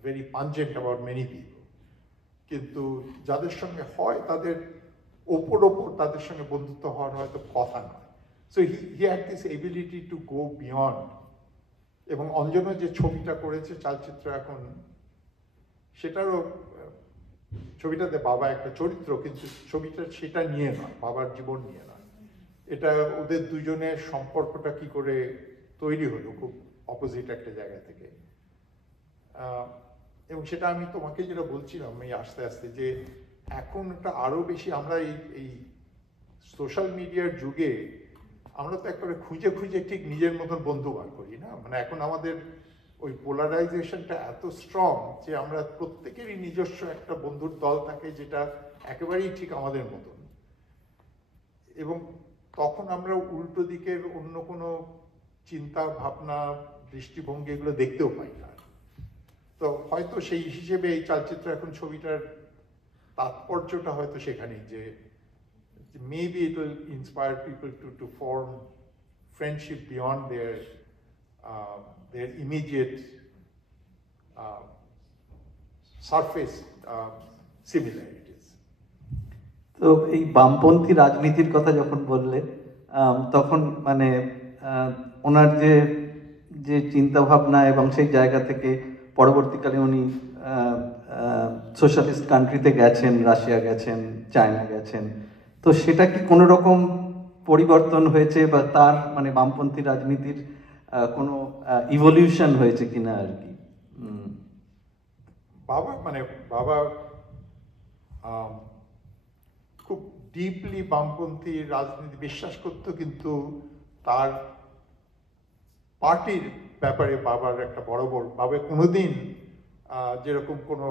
very pungent about many people, কিন্তু যাদের সঙ্গে হয় তাদের ওপর তাদের সঙ্গে বন্ধুত্ব হওয়ার হয়তো কথা নয়। So he had this ability to go beyond. এবং অঞ্জনা যে ছবিটা করেছে চালচিত্র এখন, সেটারও ছবিটাতে বাবা একটা চরিত্র, কিন্তু ছবিটা সেটা নিয়ে নয়, বাবার জীবন নিয়ে নয়। এটা ওদের দুজনের সম্পর্কটা কি করে তৈরি হলো খুব অপোজিট একটা জায়গা থেকে। এবং সেটা আমি তোমাকে যেটা বলছিলাম এই আস্তে আস্তে, যে এখন এটা আরো বেশি আমরা এই সোশ্যাল মিডিয়ার যুগে আমরা তো একেবারে খুঁজে খুঁজে ঠিক নিজের মতন বন্ধু বার করি না, মানে এখন আমাদের ওই পোলারাইজেশনটা এত স্ট্রং যে আমরা প্রত্যেকেরই নিজস্ব একটা বন্ধুর দল থাকে, যেটা একেবারেই ঠিক আমাদের মতন। এবং তখন আমরা উল্টো দিকের অন্য কোনো চিন্তা ভাবনা দৃষ্টিভঙ্গি এগুলো দেখতেও পাই না। তো হয়তো সেই হিসেবে এই চালচিত্র এখন ছবিটার তাৎপর্যটা হয়তো সেখানেই, যে maybe it will inspire people to form friendship beyond their immediate surface similarities. তো এই বামপন্থী রাজনীতির কথা যখন বললে, তখন মানে ওনার যে যে চিন্তা ভাবনা এবং সেই জায়গা থেকে পরবর্তীকালে উনি সোশ্যালিস্ট কান্ট্রিতে গেছেন, রাশিয়া গেছেন, চায়না গেছেন, তো সেটা কি কোনো রকম পরিবর্তন হয়েছে, বা তার মানে বামপন্থী রাজনীতির কোনো ইভলিউশন হয়েছে কিনা আর কি? বাবা খুব ডিপলি বামপন্থী রাজনীতি বিশ্বাস করতো, কিন্তু তার পার্টির ব্যাপারে বাবার একটা বড় বাবা কোনোদিন যেরকম কোনো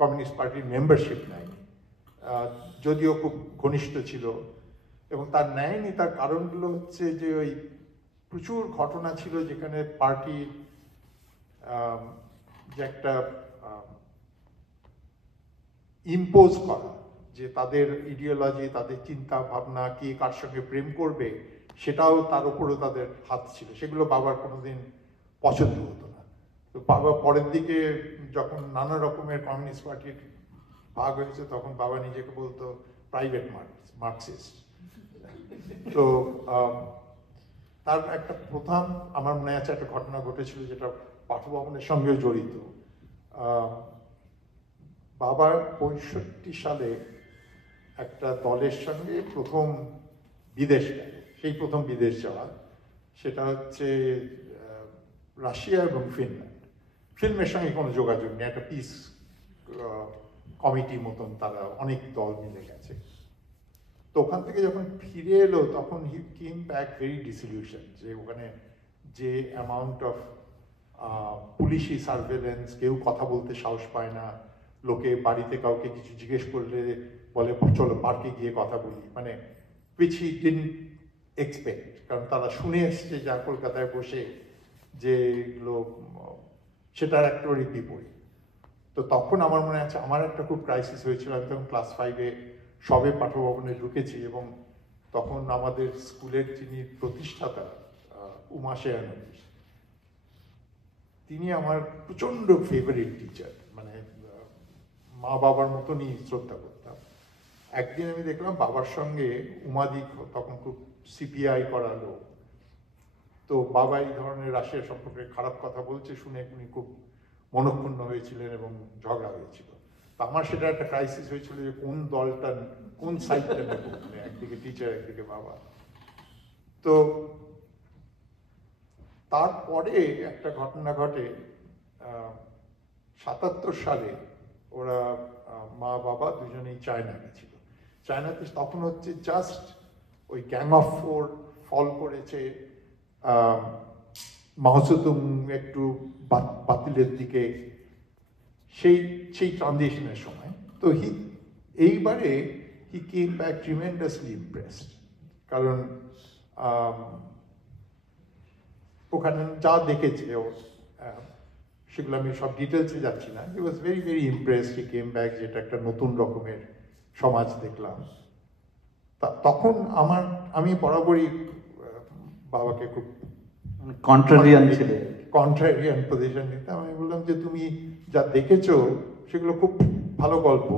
কমিউনিস্ট পার্টির মেম্বারশিপ নেয়নি, যদিও খুব ঘনিষ্ঠ ছিল। এবং তার নেয়নি, তার কারণগুলো হচ্ছে যে ওই প্রচুর ঘটনা ছিল যেখানে পার্টি যে একটা ইম্পোজ করা, যে তাদের ইডিওলজি, তাদের চিন্তা ভাবনা, কি কার সঙ্গে প্রেম করবে, সেটাও তার উপরও তাদের হাত ছিল। সেগুলো বাবার কোনোদিন পছন্দ হতো না। তো বাবা পরের দিকে যখন নানা রকমের কমিউনিস্ট পার্টির ভাগ হয়েছে, তখন বাবা নিজেকে বলতো প্রাইভেট মার্কসিস্ট। তো তার একটা প্রধান আমার মনে আছে একটা ঘটনা ঘটেছিল, যেটা পাঠভবনের সঙ্গেও জড়িত। বাবা 65 সালে একটা দলের সঙ্গে প্রথম বিদেশ গেল, সেই প্রথম বিদেশ যাওয়া। সেটা হচ্ছে রাশিয়া এবং ফিনল্যান্ড। ফিল্মের সঙ্গে কোনো যোগাযোগ নেই, একটা পিস কমিটি মতন তারা অনেক দল মিলে গেছে। তো ওখান থেকে যখন ফিরে এলো তখন হি কেম ব্যাক ভেরি ডিসিলিউশন, যে ওখানে যে অ্যামাউন্ট অফ পুলিশি সার্ভেলেন্স, কেউ কথা বলতে সাহস পায় না, লোকে বাড়িতে কাউকে কিছু জিজ্ঞেস করলে বলে চলো পার্কে গিয়ে কথা বলি, মানে উইচ হি ডিডন্ট এক্সপেক্ট, কারণ তারা শুনে এসছে যা কলকাতায় বসে যেগুলো, সেটার একেবারে বিপরীত। তো তখন আমার মনে আছে আমার একটা খুব ক্রাইসিস হয়েছিল, আমি তখন ক্লাস 5-এ সবে পাঠভবনে ঢুকেছি, এবং তখন আমাদের স্কুলের যিনি প্রতিষ্ঠাতা উমা সেয়ানবিশ, তিনি আমার প্রচণ্ড ফেভারিট টিচার, মানে মা বাবার মতনই শ্রদ্ধা করতাম। একদিন আমি দেখলাম বাবার সঙ্গে উমাদি তখন খুব সিপিআই করা লোক, তো বাবা এই ধরনের রাশিয়া সম্পর্কে খারাপ কথা বলছে শুনে উনি খুব মনক্ষুণ্ণ হয়েছিলেন এবং ঝগড়া হয়েছিল। তো আমার সেটা একটা ক্রাইসিস হয়েছিল যে কোন দলটা, কোন সাইডটা নেব, মানে একদিকে টিচার একদিকে বাবা। তো তারপরে একটা ঘটনা ঘটে, 77 সালে ওরা মা বাবা দুজনেই চায়না গেছিল। চায়নাতে তখন হচ্ছে জাস্ট ওই গ্যাং অফ 4 ফল করেছে, মাওসেতুং একটু বাতিলের দিকে, সেই ট্রানজিশনের সময়। তো এইবারে হি কেম ব্যাক ট্রিমেন্ডাসলি ইমপ্রেসড, কারণ ওখানে যা দেখেছে সেগুলো আমি সব ডিটেলসে যাচ্ছি না। He was very very impressed, he came back, যেটা একটা নতুন রকমের সমাজ দেখলাম। তখন আমি বরাবরই বাবাকে খুব কন্ট্রারিয়ান পজিশন নিতাম। আমি বললাম যে তুমি যা দেখেছো সেগুলো খুব ভালো গল্প,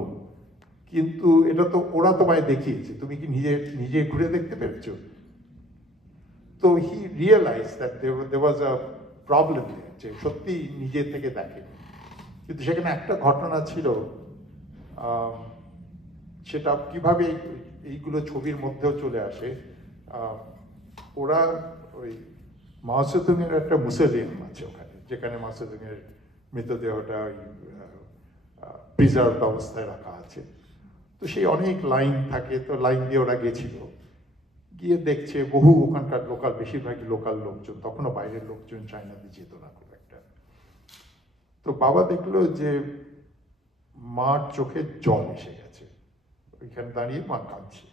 কিন্তু এটা তো ওরা তোমায় দেখিয়েছে, তুমি কি নিজে ঘুরে দেখতে পেরেছো? তো he realize that there was a problem, যে সত্যি নিজে থেকে দেখে। কিন্তু সেখানে একটা ঘটনা ছিল, সেটা কিভাবে এইগুলো ছবির মধ্যেও চলে আসে। ওরা ওই মাওসেতুংয়ের একটা মুসেলিয়াম আছে ওখানে, যেখানে মাওসেতুংয়ের মৃতদেহটা ওই প্রিজার্ভ অবস্থায় রাখা আছে। তো সেই অনেক লাইন থাকে, তো লাইন দিয়ে ওরা গেছিল, গিয়ে দেখছে বহু ওখানকার লোকাল, বেশিরভাগই লোকাল লোকজন, তখনও বাইরের লোকজন চায়নাতে যেত না খুব একটা। তো বাবা দেখলো যে মার চোখে জল এসে গেছে, ওইখানে দাঁড়িয়ে মা কাঁদছে।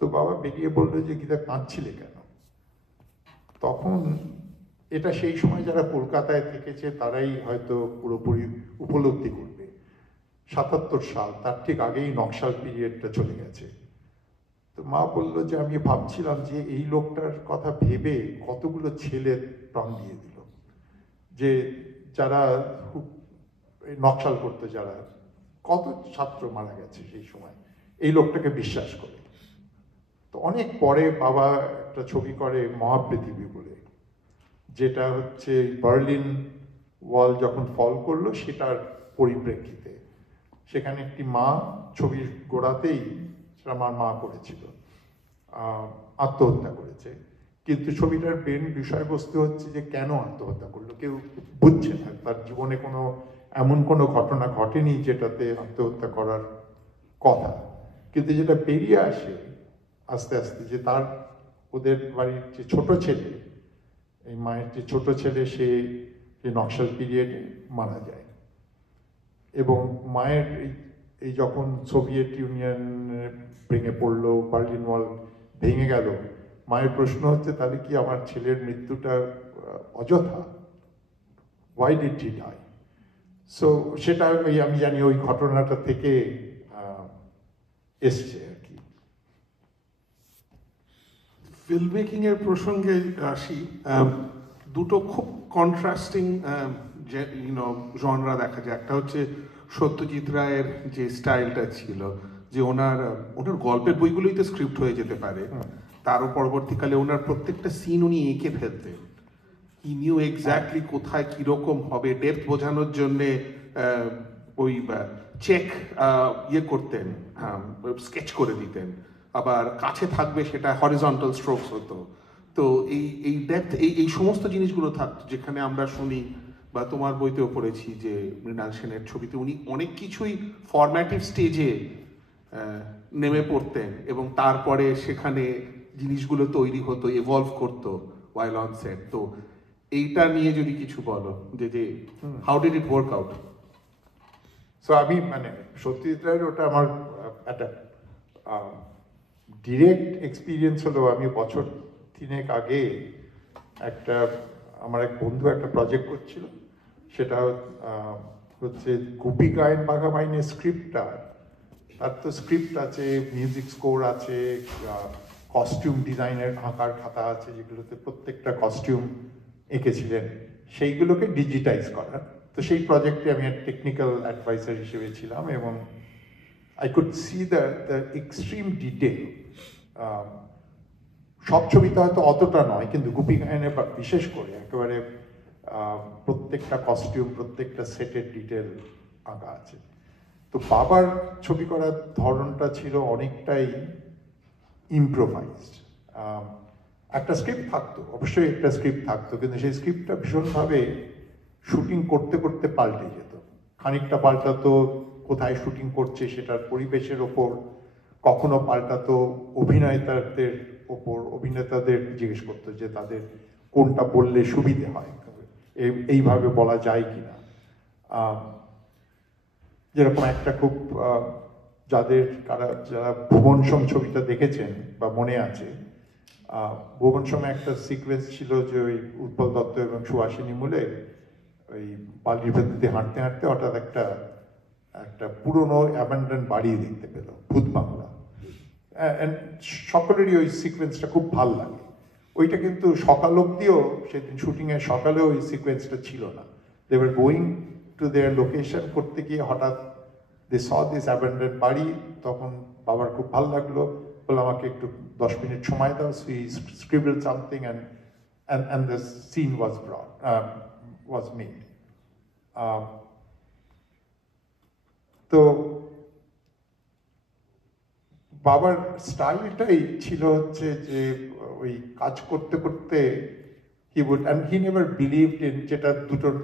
তো বাবা বেরিয়ে বললো যে গীতা কাঁদছিলে কেন? তখন এটা সেই সময় যারা কলকাতায় থেকেছে তারাই হয়তো পুরোপুরি উপলব্ধি করবে। 77 সাল, তার ঠিক আগেই নকশাল পিরিয়ডটা চলে গেছে। তো মা বলল যে আমি ভাবছিলাম যে এই লোকটার কথা ভেবে কতগুলো ছেলে প্রাণ দিয়ে দিল, যে যারা খুব নকশাল করতো, যারা কত ছাত্র মারা গেছে সেই সময় এই লোকটাকে বিশ্বাস করে। তো অনেক পরে বাবা একটা ছবি করে মহাপৃথিবী বলে, যেটা হচ্ছে বার্লিন ওয়াল যখন ফল করলো সেটার পরিপ্রেক্ষিতে। সেখানে একটি মা, ছবির গোড়াতেই সেটা আমার মা করেছিল, আত্মহত্যা করেছে, কিন্তু ছবিটার মেন বিষয়বস্তু হচ্ছে যে কেন আত্মহত্যা করলো কেউ বুঝছে না, তার জীবনে এমন কোনো ঘটনা ঘটেনি যেটাতে আত্মহত্যা করার কথা। কিন্তু যেটা বেরিয়ে আসে আস্তে আস্তে, যে ওদের বাড়ির যে ছোট ছেলে, এই মায়ের যে ছোট ছেলে, সে নকশাল পিরিয়ডে মারা যায়। এবং মায়ের এই যখন সোভিয়েত ইউনিয়ন ভেঙে পড়লো, বার্লিন ওয়াল ভেঙে গেল, মায়ের প্রশ্ন হচ্ছে তাহলে কি আমার ছেলের মৃত্যুটা অযথা? Why did he die? So সেটা আমি জানি ওই ঘটনাটা থেকে এসছে আর কি। ফিল্ম মেকিং এর প্রসঙ্গে আসি, দুটো খুব কন্ট্রাস্টিং জনরা দেখা যায়। একটা হচ্ছে সত্যজিৎ রায়ের যে স্টাইলটা ছিল, যে ওনার গল্পের বইগুলোই তো স্ক্রিপ্ট হয়ে যেতে পারে, তারও পরবর্তীকালে ওনার প্রত্যেকটা সিন উনি এঁকে ফেলতেন। হি নিউ এক্স্যাক্টলি কোথায় কিরকম হবে, ডেপথ বোঝানোর জন্যে ওই চেক করতেন, স্কেচ করে দিতেন। আবার কাছে থাকবে সেটা হরিজন্টাল স্ট্রোকস হতো, তো এই ডেপথ এই সমস্ত জিনিসগুলো থাকতো, যেখানে আমরা শুনি বা তোমার বইতেও পড়েছি যে মৃণাল সেনের ছবিতে উনি অনেক কিছুই ফরম্যাটিভ স্টেজে নেমে পড়তেন এবং তারপরে সেখানে জিনিসগুলো তৈরি হতো, এভলভ করতো ওয়াইল অন সেট। তো এইটা নিয়ে যদি কিছু বলো যে how did it work out? So আমি মানে সত্যজিৎ রায়ের ওটা আমার একটা ডিরেক্ট এক্সপিরিয়েন্স হলো। আমি বছর 3 আগে একটা আমার এক বন্ধু একটা প্রজেক্ট করছিল, সেটা হচ্ছে গোপী গায়েন বাঘাবাইনের স্ক্রিপ্টটা। তার তো স্ক্রিপ্ট আছে, মিউজিক স্কোর আছে, কস্টিউম ডিজাইনের আঁকার খাতা আছে, যেগুলোতে প্রত্যেকটা কস্টিউম এঁকেছিলেন, সেইগুলোকে ডিজিটাইজ করা। তো সেই প্রজেক্টে আমি টেকনিক্যাল অ্যাডভাইসার হিসেবে ছিলাম এবং I could see the extreme detail. সব ছবিতে হয়তো অতটা নয়, কিন্তু গোপী গায়নে বিশেষ করে একেবারে প্রত্যেকটা কস্টিউম, প্রত্যেকটা সেটের ডিটেল আঁকা আছে। তো বাবার ছবি করার ধরনটা ছিল অনেকটাই ইম্প্রোভাইজড। একটা স্ক্রিপ্ট থাকতো, অবশ্যই একটা স্ক্রিপ্ট থাকতো, কিন্তু সেই স্ক্রিপ্টটা ভীষণভাবে শুটিং করতে করতে পাল্টে যেত। খানিকটা পাল্টাতো কোথায় শুটিং করছে সেটার পরিবেশের ওপর, কখনো পাল্টাতো অভিনেতাদের ওপর, অভিনেতাদের জিজ্ঞেস করতো যে তাদের কোনটা বললে সুবিধে হয়, এইভাবে বলা যায় কিনা। যেরকম একটা খুব যারা ভুবন সোম ছবিটা দেখেছেন বা মনে আছে, ভুবন সোমে একটা সিকোয়েন্স ছিল যে ওই উৎপল দত্ত এবং সুহাসিনী মূলে ওই বালির ভেতর দিয়ে হাঁটতে হাঁটতে হঠাৎ একটা পুরনো অ্যাবান্ডন বাড়ি দেখতে পেল, ভূত বাংলা। সকলেরই ওই সিকোয়েন্সটা খুব ভাল লাগে। ওইটা কিন্তু সকাল অব্দিও, সেদিন শুটিংয়ের সকালেও ওই সিকোয়েন্সটা ছিল না। They were going to their location, করতে গিয়ে হঠাৎ দে স দিস অ্যাবান্ডন বাড়ি। তখন বাবার খুব ভালো লাগলো, বলে আমাকে একটু 10 মিনিট সময় দাও। So he scribble something and the scene was made. তো বাবার স্টাইলটাই ছিল হচ্ছে যে ওই কাজ করতে করতে he would, and he never believed in, যেটা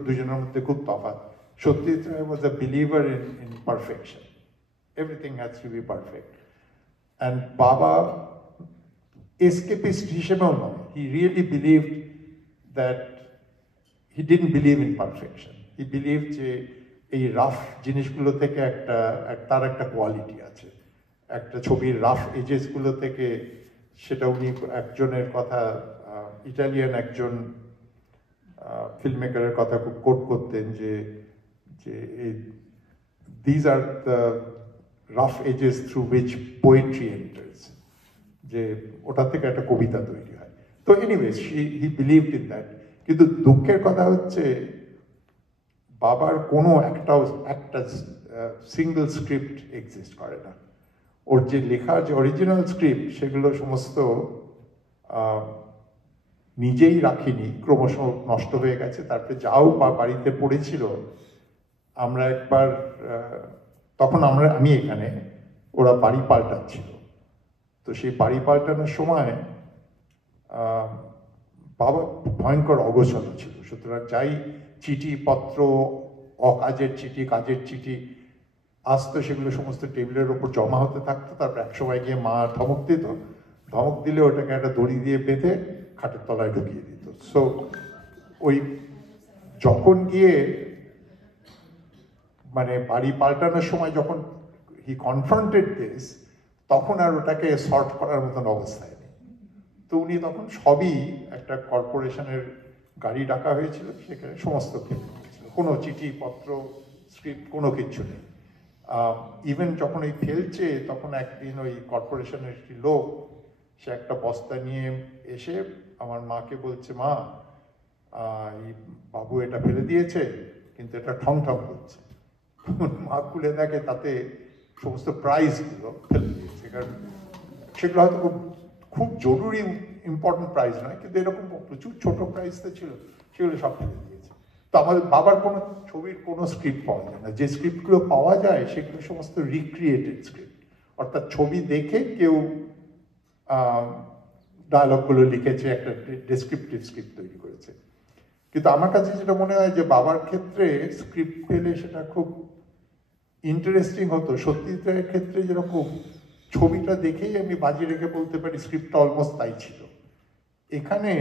দুজনের মধ্যে খুব তফাৎ। Satyajit Ray was a believer in perfection. Everything has to be perfect. And বাবা escapist হিসেবেও নয়, he really believed that he didn't believe in perfection. He believed যে এই রাফ জিনিসগুলো থেকে তার একটা কোয়ালিটি আছে। একটা ছবির রাফ এজেসগুলো থেকে, সেটা উনি একজনের কথা, ইটালিয়ান একজন ফিল্ম মেকারের কথা খুব কোট করতেন যে these are the rough edges through which poetry enters, যে ওটা থেকে একটা কবিতা তৈরি হয়। তো anyways he believed in that. কিন্তু দুঃখের কথা হচ্ছে বাবার কোনো একটা সিঙ্গল স্ক্রিপ্ট এক্সিস্ট করে না। ওর যে লেখা, যে অরিজিনাল স্ক্রিপ্ট, সেগুলো সমস্ত নিজেই রাখিনি, ক্রমশ নষ্ট হয়ে গেছে। তারপরে যাও বাড়িতে পড়েছিল, আমরা একবার তখন আমি এখানে, ওরা বাড়ি পাল্টাচ্ছিল। তো সেই বাড়ি পাল্টানোর সময় বাবা ভয়ঙ্কর অগোছালো ছিল। সুতরাং যাই চিঠিপত্র, অকাজের চিঠি, কাজের চিঠি আসতো, সেগুলো সমস্ত টেবিলের ওপর জমা হতে থাকতো। তারপর একসময় গিয়ে মা ধমক দিত, ধমক দিলে ওটাকে একটা দড়ি দিয়ে বেঁধে খাটের তলায় ঢুকিয়ে দিত। সো ওই যখন গিয়ে মানে বাড়ি পাল্টানোর সময় যখন হি কনফ্রন্টেড দিস, তখন আর ওটাকে সর্ট করার মতন অবস্থায় নেই। তো উনি তখন সবই, একটা কর্পোরেশনের গাড়ি ডাকা হয়েছিল, সেখানে সমস্ত ফেলে দিয়েছিল, কোনো চিঠিপত্র, স্ক্রিপ্ট, কোনো কিছু নেই। ইভেন যখন এই ফেলছে, তখন একদিন ওই কর্পোরেশনের একটি লোক, সে একটা বস্তা নিয়ে এসে আমার মাকে বলছে, মা এই বাবু এটা ফেলে দিয়েছে, কিন্তু এটা ঠং ঠং করছে। মা খুলে দেখে তাতে সমস্ত প্রাইজগুলো ফেলে দিয়েছে। কারণ সেগুলো হয়তো খুব জরুরি ইম্পর্টেন্ট প্রাইজ নয়, কিন্তু এরকম প্রচুর ছোট প্রাইজ তো ছিল, সেগুলো সব ফেলে দিয়েছে। তো আমাদের বাবার কোনো ছবির কোনো স্ক্রিপ্ট পাওয়া যায় না। যে স্ক্রিপ্টগুলো পাওয়া যায় সেগুলো সমস্ত রিক্রিয়েটেড স্ক্রিপ্ট, অর্থাৎ ছবি দেখে কেউ ডায়লগগুলো লিখেছে, একটা ডেসক্রিপটিভ স্ক্রিপ্ট তৈরি করেছে। কিন্তু আমার কাছে যেটা মনে হয় যে বাবার ক্ষেত্রে স্ক্রিপ্ট পেলে সেটা খুব ইন্টারেস্টিং হতো। সত্যজিৎ রায়ের ক্ষেত্রে যেরকম ছবিটা দেখেই আমি বাজি রেখে বলতে পারি স্ক্রিপ্টটা অলমোস্ট তাই ছিল, এখানে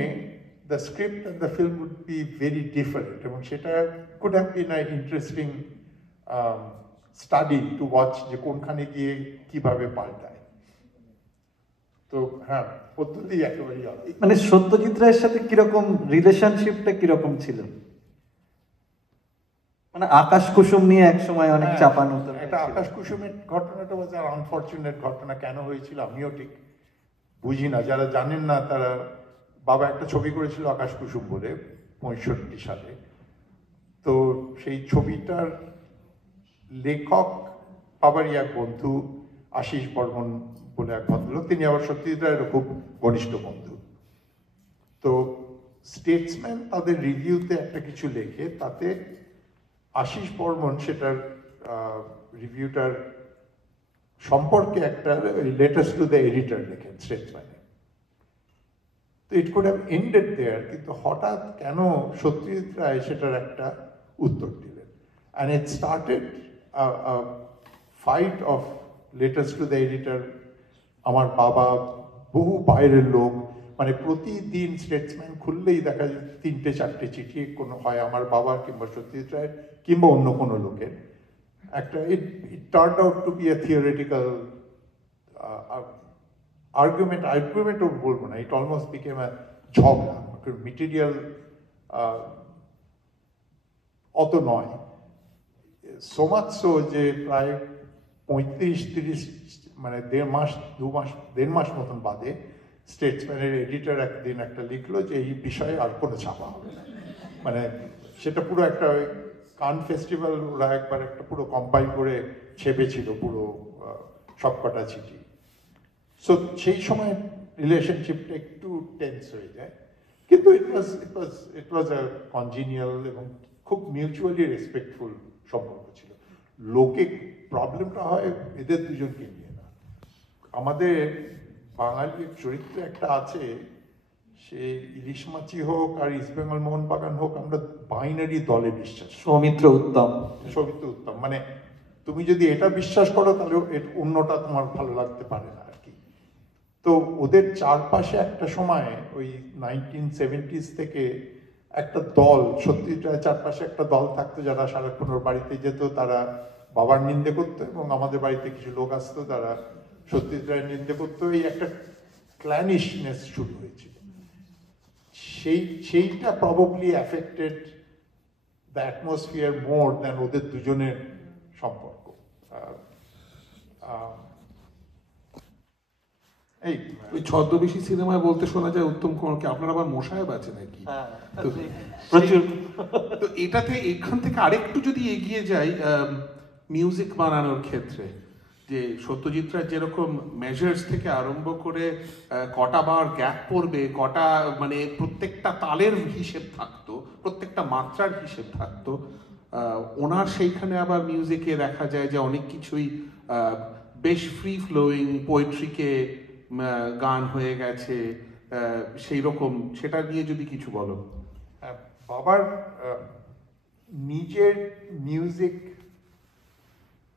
the script and the film would be very different, এবং সেটা could have been a interesting study to watch, যে কোনখানে গিয়ে কিভাবে পাল্টায়। তো হ্যাঁ, পদ্ধতি একেবারেই আলাদা। মানে সত্যজিৎ রায়ের সাথে কিরকম রিলেশনশিপটা কিরকম ছিল? মানে আকাশ কুসুম নিয়ে এক সময় অনেক হ্যাঁ, চাপানো তো একটা আকাশ কুসুমের ঘটনাটা ওয়াজ আর আনফরচুনেট ঘটনা। কেন হয়েছিল আমিও ঠিক বুঝি না, যারা জানেন না তারা, বাবা একটা ছবি করেছিল আকাশ কুসুম বলে 65 সালে। তো সেই ছবিটার লেখক বাবারই এক বন্ধু আশিস বর্মন বলে এক ভদ্রলোক, তিনি আবার সত্যজিৎ রায়ের খুব ঘনিষ্ঠ বন্ধু। তো স্টেটসম্যান তাদের রিভিউতে একটা কিছু লেখে, তাতে আশিস বর্মন সেটার রিভিউটার সম্পর্কে একটা লেটার্স টু দ্য এডিটর লেখেন স্টেটসম্যানে। তো ইট কুড হ্যাভ এন্ডেড দেয়ার, কিন্তু হঠাৎ কেন সত্যজিৎ রায় সেটার একটা উত্তর দিলেন, and it started fight of letters to the editor. আমার বাবা, বহু বাইরের লোক, মানে প্রতিদিন স্টেটসম্যান খুললেই দেখা যায় 3-4টে চিঠি, কোনো হয় আমার বাবার কিংবা সত্যজিৎ রায়ের কিংবা অন্য কোনো লোকের। একটা it turned out to be a theoretical আর্গুমেন্টও বলবো না, ইট অলমোস্ট বিকেম আ ঝগড়া। মেটেরিয়াল অত নয়, সো মাচ সো যে প্রায় 35-30 মানে দেড় মাস মতন বাদে স্টেটসম্যানের এডিটর একদিন একটা লিখলো যে এই বিষয়ে আর কোনো ছাপা হবে না। মানে সেটা পুরো একটা কান ফেস্টিভ্যাল, ওরা একবার একটা পুরো কম্পাইল করে ছেপেছিল পুরো সবকটা চিঠি। সো সেই সময় রিলেশনশিপটা একটু টেন্স হয়ে যায়, কিন্তু ইট ওয়াজ আ কনজিনিয়াল এবং খুব মিউচুয়ালি রেসপেক্টফুল সম্পর্ক ছিল। লোকে প্রবলেমটা হয় এদের দুজনকে নিয়ে না। আমাদের বাঙালির চরিত্র একটা আছে, সে ইলিশ মাছি হোক আর ইস্ট বেঙ্গল মোহনবাগান হোক, আমরা বাইনারি দলে বিশ্বাস, সৌমিত্র উত্তম। সৌমিত্র উত্তম। মানে তুমি যদি এটা বিশ্বাস করো তাহলে অন্যটা তোমার ভালো লাগতে পারে না আর কি। তো ওদের চারপাশে একটা সময় ওই 1970s থেকে একটা দল, সত্যজিৎ রায়ের চারপাশে একটা দল থাকতো যারা সারাক্ষণ ওর বাড়িতে যেত, তারা বাবার নিন্দে করতো, এবং আমাদের বাড়িতে কিছু লোক আসতো তারা সত্যজিৎ রায়ের নিন্দে করতো। এই একটা ক্ল্যানিশনেস শুরু হয়েছিল। সেইটা probably affected the atmosphere more than ওদের দুজনের সম্পর্ক। এই ওই ছদ্মবেশী সিনেমায় বলতে শোনা যায় উত্তম কুমারকে আপনার আবার মশায় বাঁচে নাকি? তো প্রচুর। তো এখান থেকে আরেকটু যদি এগিয়ে যাই মিউজিক বানানোর ক্ষেত্রে, যে সত্যজিৎ রায় যেরকম মেজার্স থেকে আরম্ভ করে কটা বার গ্যাপ পড়বে, কটা মানে প্রত্যেকটা তালের হিসেব থাকতো, প্রত্যেকটা মাত্রার হিসেব থাকতো, ওনার সেইখানে আবার মিউজিকে দেখা যায় যে অনেক কিছুই বেশ ফ্রি ফ্লোয়িং, পোয়েট্রিকে গান হয়ে গেছে সেই রকম। সেটা নিয়ে যদি কিছু বলো। বাবার নিজের মিউজিক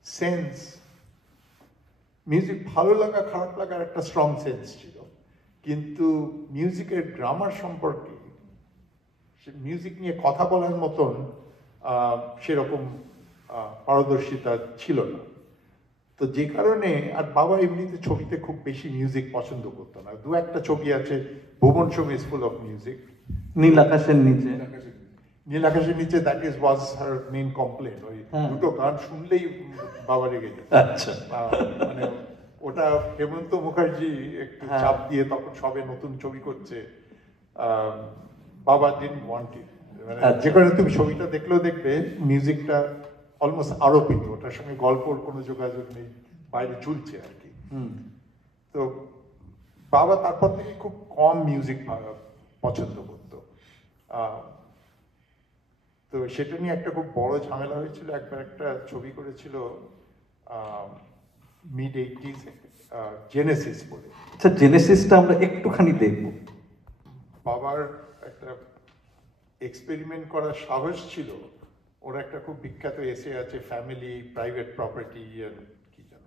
সেন্স, মিউজিক ভালো লাগা খারাপ লাগার একটা স্ট্রং সেন্স ছিল, কিন্তু মিউজিকের গ্রামার সম্পর্কে, মিউজিক নিয়ে কথা বলার মতন সেরকম পারদর্শিতা ছিল না। তো যে কারণে, আর বাবা এমনিতে ছবিতে খুব বেশি মিউজিক পছন্দ করতো না। দু একটা ছবি আছে, Bhuvan Shome is full of music, নীল আকাশের নিচে। নীল আকাশের নিচে, that is was her main complain. ওই দুটো গান শুনলেই বাবা রেগে যেত। আচ্ছা। মানে ওটা হেমন্ত মুখার্জি একটু চাপ দিয়ে তখন সবে নতুন ছবি করছে, বাবা ডিডন্ট ওয়ান্ট ইট। মানে যে কারণে তুমি ছবিটা দেখলেও দেখবে মিউজিকটা অলমোস্ট আরোপিত, ওটার সঙ্গে গল্পর কোনো যোগাযোগ নেই, বাইরে ঝুলছে আর কি। তো বাবা তারপর থেকে খুব কম মিউজিক পছন্দ করতো। তো সেটা নিয়ে একটা খুব বড় ঝামেলা হয়েছিল। একবার একটা ছবি করেছিল mid-80s জেনেসিস বলে। আচ্ছা, জেনেসিসটা আমরা একটুখানি দেখব। বাবার একটা এক্সপেরিমেন্ট করার সাহস ছিল। ওর একটা খুব বিখ্যাত এসে আছে, ফ্যামিলি প্রাইভেট প্রপার্টি কি যেন।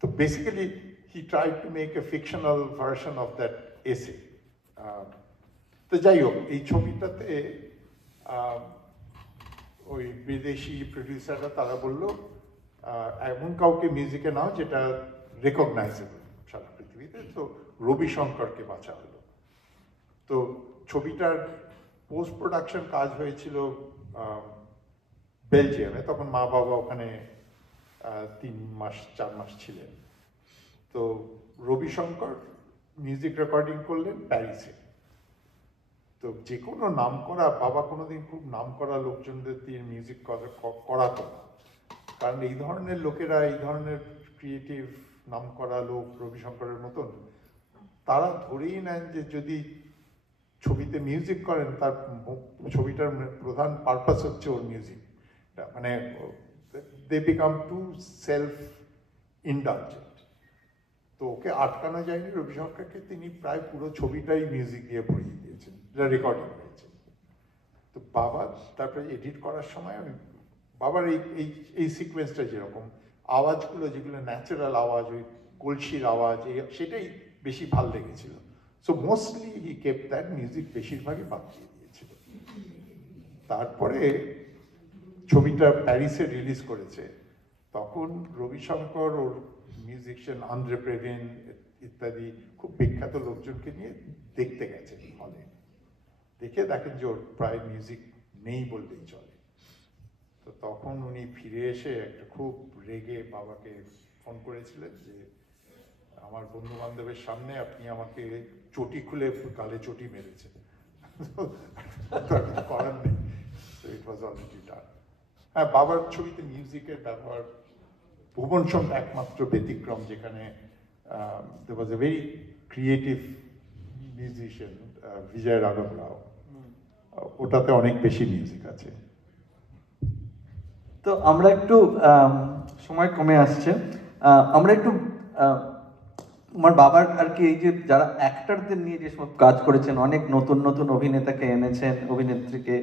তো basically he tried to make a fictional version of that এসে। তো যাই হোক, এই ছবিটাতে ওই বিদেশি প্রডিউসাররা তারা বললো এমন কাউকে মিউজিকে নাও যেটা রেকগনাইজেবল সারা পৃথিবীতে। তো রবি শঙ্করকে বাছা হলো। তো ছবিটার পোস্ট প্রোডাকশন কাজ হয়েছিল বেলজিয়ামে। তখন মা বাবা ওখানে 3-4 মাস ছিলেন। তো রবি শঙ্কর মিউজিক রেকর্ডিং করলেন প্যারিসে। তো যে কোনো নাম করা, বাবা কোনোদিন খুব নাম করা লোকজনদের দিয়ে মিউজিক করাতো না, কারণ এই ধরনের লোকেরা, এই ধরনের ক্রিয়েটিভ নাম করা লোক রবিশঙ্করের মতন, তারা ধরেই নেন যে যদি ছবিতে মিউজিক করেন তার ছবিটার প্রধান পারপাস হচ্ছে ওর মিউজিক। মানে দে বিকাম টু সেলফ ইন্ডালজেন্ট। তো ওকে আটকানো যায়নি রবিশঙ্করকে, তিনি প্রায় পুরো ছবিটাই মিউজিক দিয়ে ভরিয়ে দিয়েছেন, যেটা রেকর্ডিং হয়েছে। তো বাবা তারপরে এডিট করার সময় বাবার এই সিকোয়েন্সটা যেরকম আওয়াজগুলো, যেগুলো ন্যাচারাল আওয়াজ, ওই কলসির আওয়াজ, সেটাই বেশি ভাল লেগেছিল। So mostly he kept that, music বেশিরভাগই বাদ দিয়ে দিয়েছিল। তারপরে ছবিটা প্যারিসে রিলিজ করেছে, তখন রবিশঙ্কর ওর মিউজিশিয়ান আন্দ্রে প্রেভিন ইত্যাদি খুব বিখ্যাত লোকজনকে নিয়ে দেখতে গেছেন হলে। দেখে দেখেন যে ওর প্রায় মিউজিক নেই বললেই চলে। তো তখন উনি ফিরে এসে একটা খুব রেগে বাবাকে ফোন করেছিলেন যে আমার বন্ধু বান্ধবের সামনে আপনি আমাকে চটি খুলে গালে চটি মেরেছেন, করার নেই। ইট ওয়াজ অলরেডি ডান। হ্যাঁ, বাবার ছবিতে মিউজিকের ব্যবহার, ভুবন সোম একমাত্র ব্যতিক্রম যেখানে there was a very creative musician, বিজয় রাঘব রাও, ওটাতে অনেক বেশি মিউজিক আছে। তো আমরা একটু সময় কমে আসছে, আমরা একটু আমার বাবার আর কি এই যে যারা অ্যাক্টরদের নিয়ে যে সব কাজ করেছেন, অনেক নতুন নতুন অভিনেতাকে এনেছেন, অভিনেত্রীকে,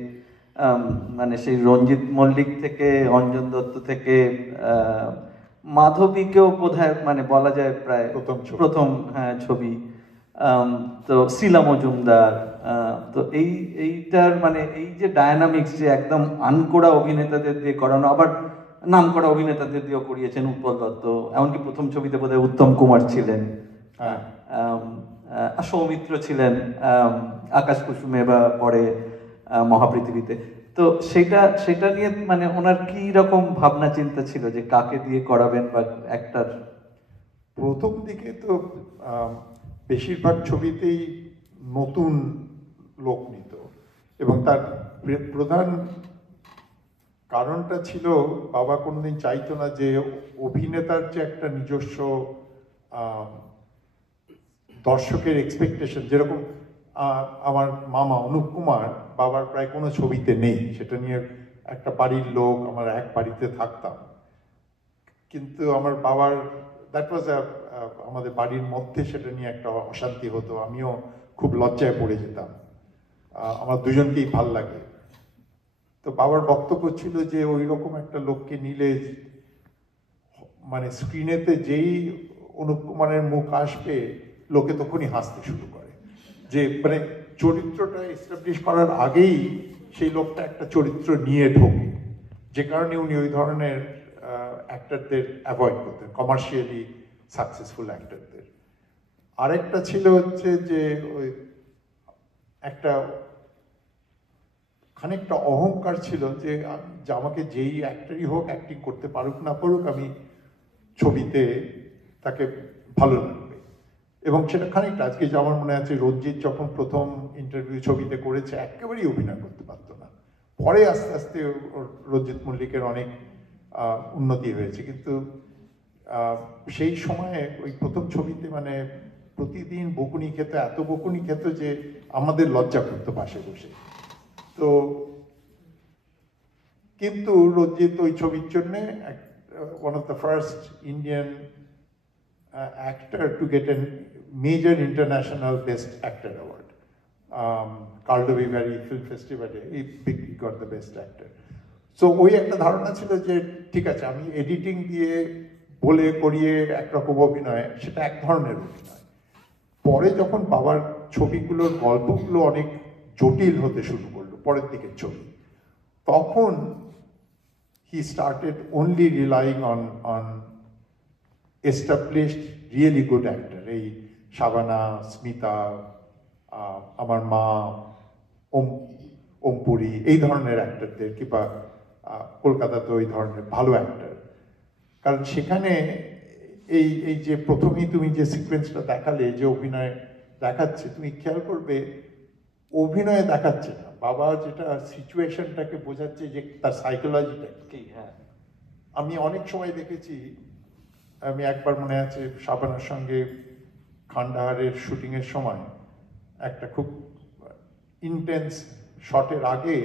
মানে সেই রঞ্জিত মল্লিক থেকে, অঞ্জন দত্ত থেকে, মাধবীকেও বোধহয় মানে বলা যায় প্রায় প্রথম হ্যাঁ ছবি। তো শিলা মজুমদার, তো এইটার মানে এই যে ডায়নামিক্স, যে একদম আনকোড়া অভিনেতাদের দিয়ে করানো, আবার নাম করা অভিনেতাদের দিয়েও করিয়েছেন, উৎপল দত্ত, এমনকি প্রথম ছবিতে বোধহয় উত্তম কুমার ছিলেন, সৌমিত্র ছিলেন আকাশ কুসুমে বা পরে মহাপৃথিবীতে। তো সেটা নিয়ে মানে ওনার কি রকম ভাবনা চিন্তা ছিল যে কাকে দিয়ে করাবেন বা অ্যাক্টর? প্রথম দিকে তো বেশিরভাগ ছবিতেই নতুন লোক নিত, এবং তার প্রধান কারণটা ছিল বাবা কোনোদিন চাইতো না যে অভিনেতার যে একটা নিজস্ব দর্শকের এক্সপেকটেশন, যেরকম আমার মামা অনুপ কুমার বাবার প্রায় কোনো ছবিতে নেই, সেটা নিয়ে একটা বাড়ির লোক, আমার এক বাড়িতে থাকতাম, কিন্তু আমার বাবার দ্যাট ওয়াজ আমাদের বাড়ির মধ্যে সেটা নিয়ে একটা অশান্তি হতো, আমিও খুব লজ্জায় পড়ে যেতাম, আমার দুজনকেই ভাল লাগে। তো বাবার বক্তব্য ছিল যে ওই রকম একটা লোককে নিলে মানে স্ক্রিনেতে যেই অনুপ কুমারের মুখ আসবে লোকে তখনই হাসতে শুরু করে, যে মানে চরিত্রটা এস্টাবলিশ করার আগেই সেই লোকটা একটা চরিত্র নিয়ে ঢোকে, যে কারণে উনি ওই ধরনের অ্যাক্টরদের অ্যাভয়েড করতেন, কমার্শিয়ালি সাকসেসফুল অ্যাক্টরদের। আরেকটা ছিল হচ্ছে যে ওই একটা খানিকটা অহংকার ছিল যে আমাকে যেই অ্যাক্টরই হোক, অ্যাক্টিং করতে পারুক না পারুক, আমি ছবিতে তাকে ভালো লাগবে। এবং সেটা খানিকটা, আজকে যে আমার মনে আছে রঞ্জিত যখন প্রথম ইন্টারভিউ ছবিতে করেছে একেবারেই অভিনয় করতে পারতো না, পরে আস্তে আস্তে রঞ্জিত মল্লিকের অনেক উন্নতি হয়েছে, কিন্তু সেই সময়ে ওই প্রথম ছবিতে মানে প্রতিদিন বকুনি খেত, এত বকুনি খেত যে আমাদের লজ্জা করতো পাশে বসে। তো কিন্তু রঞ্জিত ওই ছবির জন্যে one of the first Indian actor to get a major international Best Actor award. Carldovi Valley Film Festival, he got the Best Actor. So ওই একটা ধারণা ছিল যে ঠিক আছে আমি এডিটিং দিয়ে বলে করিয়ে একরকম অভিনয়, সেটা এক ধরনের অভিনয়। পরে যখন বাবার ছবিগুলোর গল্পগুলো অনেক জটিল হতে শুরু করলো, পরের দিকের ছবি, তখন he started only relying on established really good actor, এই শাবানা, স্মিতা, আমার মা, ওমপুরি, এই ধরনের অ্যাক্টরদের, কিংবা কলকাতাতে ওই ধরনের ভালো অ্যাক্টর। কারণ সেখানে এই যে প্রথমেই তুমি যে সিকোয়েন্সটা দেখালে, যে অভিনয় দেখাচ্ছে, তুমি খেয়াল করবে অভিনয় দেখাচ্ছে না, বাবা যেটা সিচুয়েশনটাকে বোঝাচ্ছে, যে তার সাইকোলজিটা কি। হ্যাঁ, আমি অনেক সময় দেখেছি, আমি একবার মনে আছে শাবানার সঙ্গে খান্ডাহারের শুটিংয়ের সময় একটা খুব ইন্টেন্স শটের আগে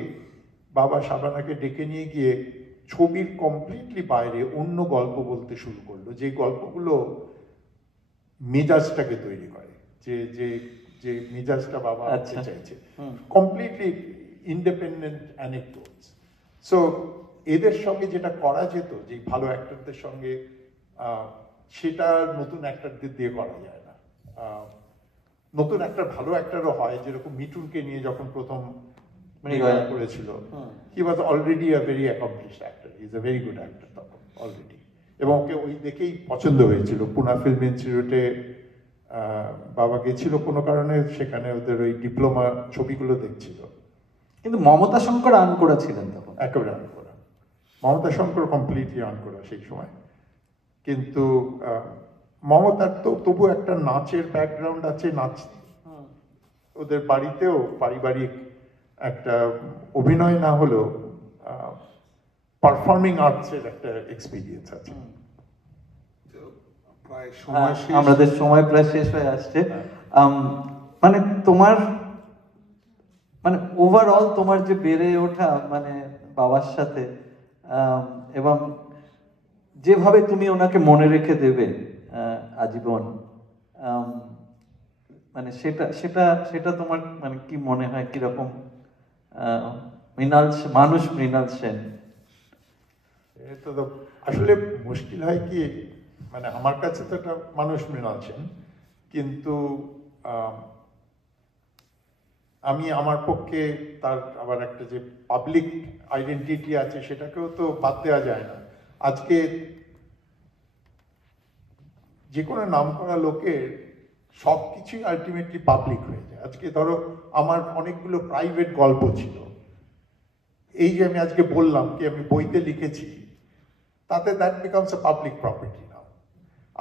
বাবা শাবানাকে ডেকে নিয়ে গিয়ে ছবির কমপ্লিটলি বাইরে অন্য গল্প বলতে শুরু করলো, যে গল্পগুলো মেজাজটাকে তৈরি করে, যে যে যে মেজাজটা বাবা আনতে চাইছে, কমপ্লিটলি ইন্ডিপেন্ডেন্ট অ্যানেকডোটস। সো এদের সঙ্গে যেটা করা যেত, যে ভালো অ্যাক্টরদের সঙ্গে, সেটা নতুন অ্যাক্টরদের দিয়ে করা যায় না। নতুন একটা ভালো অ্যাক্টরও হয়, যেরকম মিঠুনকে নিয়ে যখন প্রথম করেছিল, he was already a very accomplished actor, he is a very good actor তখন অলরেডি, এবং ওকে ওই দেখেই পছন্দ হয়েছিল। পুনা ফিল্ম ইনস্টিটিউটে বাবা গেছিল কোনো কারণে, সেখানে ওদের ওই ডিপ্লোমা ছবিগুলো দেখছিল। কিন্তু মমতা শঙ্কর আর্ন করেছিলেন তখন, একেবারে আর্ন করা, মমতা শঙ্কর কমপ্লিটলি আর্ন করা সেই সময়। কিন্তু মমতার তো তবু একটা নাচের ব্যাকগ্রাউন্ড আছে, নাচ ওদের বাড়িতেও পারিবারিক একটা অভিনয় না হলেও পারফর্মিং আর্টসের একটা এক্সপিরিয়েন্স আছে। প্রায় সময় শেষ। আমাদের সময় প্রায় শেষ হয়ে আসছে। মানে তোমার, মানে ওভারঅল তোমার যে বেড়ে ওঠা, মানে বাবার সাথে, এবং যেভাবে তুমি ওনাকে মনে রেখে দেবে আজীবন, মানে সেটা সেটা সেটা তোমার মানে কি মনে হয়, কিরকম মানুষ মৃণাল সেন? এটা তো আসলে মুশকিল হয় কি, মানে আমার কাছে তো একটা মানুষ মৃণাল সেন, কিন্তু আমি আমার পক্ষে তার আবার একটা যে পাবলিক আইডেন্টিটি আছে, সেটাকেও তো বাদ দেওয়া যায় না। আজকে যে কোনো নাম করা লোকের সব কিছুই আলটিমেটলি পাবলিক হয়ে যায়। আজকে ধরো আমার অনেকগুলো প্রাইভেট গল্প ছিল, এই যে আমি আজকে বললাম কি আমি বইতে লিখেছি, তাতে that becomes a public property now.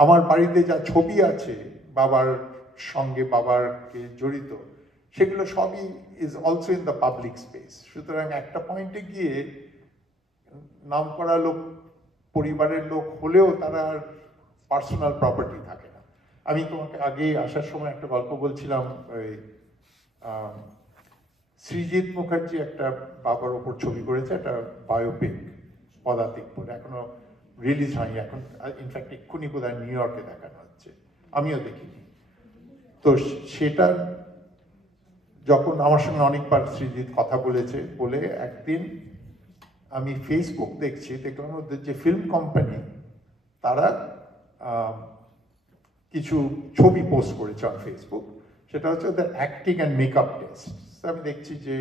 আমার বাড়িতে যা ছবি আছে বাবার সঙ্গে, বাবারকে জড়িত, সেগুলো সবই is also in the public space. সুতরাং একটা পয়েন্টে গিয়ে নাম করা লোক, পরিবারের লোক হলেও তারা আর পার্সোনাল প্রপার্টি থাকে না। আমি তোমাকে আগে আসার সময় একটা গল্প বলছিলাম, ওই সৃজিত মুখার্জি একটা বাবার ওপর ছবি করেছে, একটা বায়োপিক, পদাতিক বলে, এখনো রিলিজ হয়নি, এখন ইনফ্যাক্ট এক্ষুনি বোধহয় নিউ ইয়র্কে দেখানো হচ্ছে, আমিও দেখিনি। তো সেটা যখন আমার সঙ্গে অনেকবার সৃজিত কথা বলেছে, বলে একদিন আমি ফেসবুক দেখলাম ওদের যে ফিল্ম কোম্পানি, তারা কিছু ছবি পোস্ট করেছে অন ফেসবুক, সেটা হচ্ছে ওদের অ্যাক্টিং অ্যান্ড মেকআপ টেস্ট। আমি দেখছি যে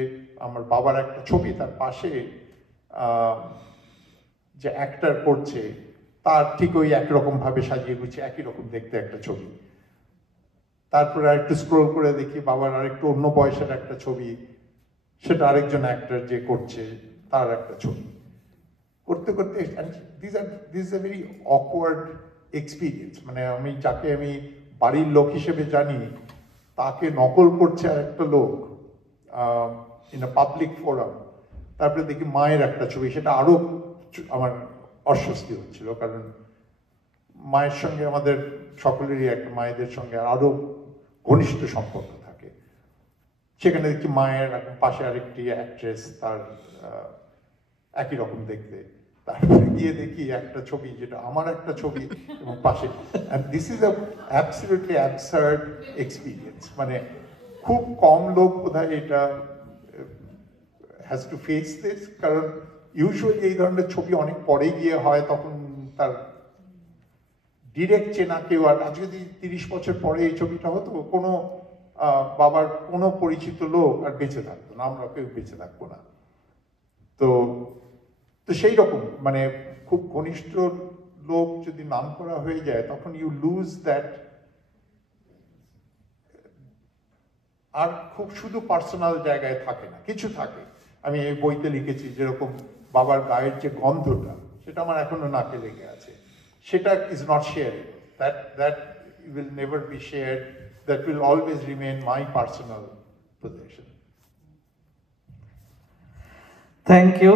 আমার বাবার একটা ছবি, তার পাশে যে অ্যাক্টর করছে তার ঠিক ওই একরকম ভাবে সাজিয়ে গুছিয়ে একই রকম দেখতে একটা ছবি। তারপরে আরেকটু স্ক্রোল করে দেখি বাবার আরেকটু অন্য বয়সের একটা ছবি, সেটা আরেকজন অ্যাক্টর যে করছে তার একটা ছবি। করতে করতে this is a very awkward experience, মানে আমি যাকে আমি বাড়ির লোক হিসেবে জানি, তাকে নকল করছে আর একটা লোক ইন আ পাবলিক ফোরাম। তারপরে দেখি মায়ের একটা ছবি, সেটা আরো আমার অস্বস্তি হচ্ছিল, কারণ মায়ের সঙ্গে আমাদের সকলেরই একটা, মায়েদের সঙ্গে আরো ঘনিষ্ঠ সম্পর্ক থাকে। সেখানে দেখি মায়ের পাশে আরেকটি অ্যাক্ট্রেস, তার একই রকম দেখতে। তারপরে গিয়ে দেখি একটা ছবি, যেটা আমার একটা ছবি এবং পাশে, and this is a absolutely absurd experience. মানে খুব কম লোক বোধহয় এটা has to face this, কারণ ইউজুয়ালি এই ধরনের ছবি অনেক পরে গিয়ে হয়, তখন তার ডিরেক্ট চেনা কেউ, আর আজ যদি 30 বছর পরে এই ছবিটা হতো, কোনো বাবার কোনো পরিচিত লোক আর বেঁচে থাকতো না, আমরা কেউ বেঁচে থাকবো না। তো তো সেই রকম মানে খুব ঘনিষ্ঠ লোক যদি নাম করা হয়ে যায়, তখন ইউ লুজ দ্যাট। আর খুব শুধু পার্সোনাল জায়গায় থাকে না, কিছু থাকে। আমি এই বইতে লিখেছি যেরকম বাবার গায়ের যে গন্ধটা, সেটা আমার এখনো নাকে লেগে আছে, সেটা is not share, that will never be shared, that will always remain my personal position. Thank you.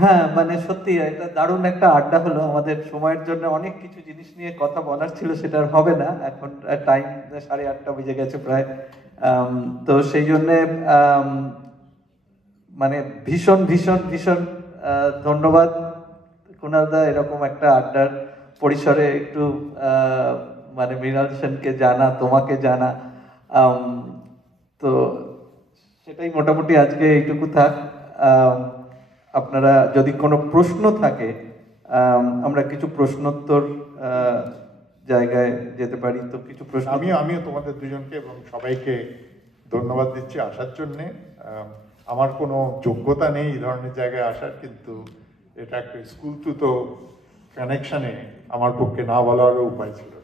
হ্যাঁ, মানে সত্যি এটা দারুণ একটা আড্ডা হলো। আমাদের সময়ের জন্য অনেক কিছু জিনিস নিয়ে কথা বলার ছিল, সেটা আর হবে না, এখন টাইম 8:30 বেজে গেছে প্রায়। তো সেই জন্যে মানে ভীষণ ভীষণ ভীষণ ধন্যবাদ কুণালদা, এরকম একটা আড্ডার পরিসরে একটু মানে মৃণাল সেনকে জানা, তোমাকে জানা। তো সেটাই মোটামুটি আজকে এইটুকু থাক। আপনারা যদি কোনো প্রশ্ন থাকে, আমরা কিছু প্রশ্নোত্তর জায়গায় যেতে পারি। তো কিছু প্রশ্ন আমিও তোমাদের দুজনকে এবং সবাইকে ধন্যবাদ দিচ্ছি আসার জন্যে। আমার কোনো যোগ্যতা নেই এই ধরনের জায়গায় আসার, কিন্তু এটা একটা স্কুল তো কানেকশনে আমার পক্ষে না বলারও উপায় ছিল না।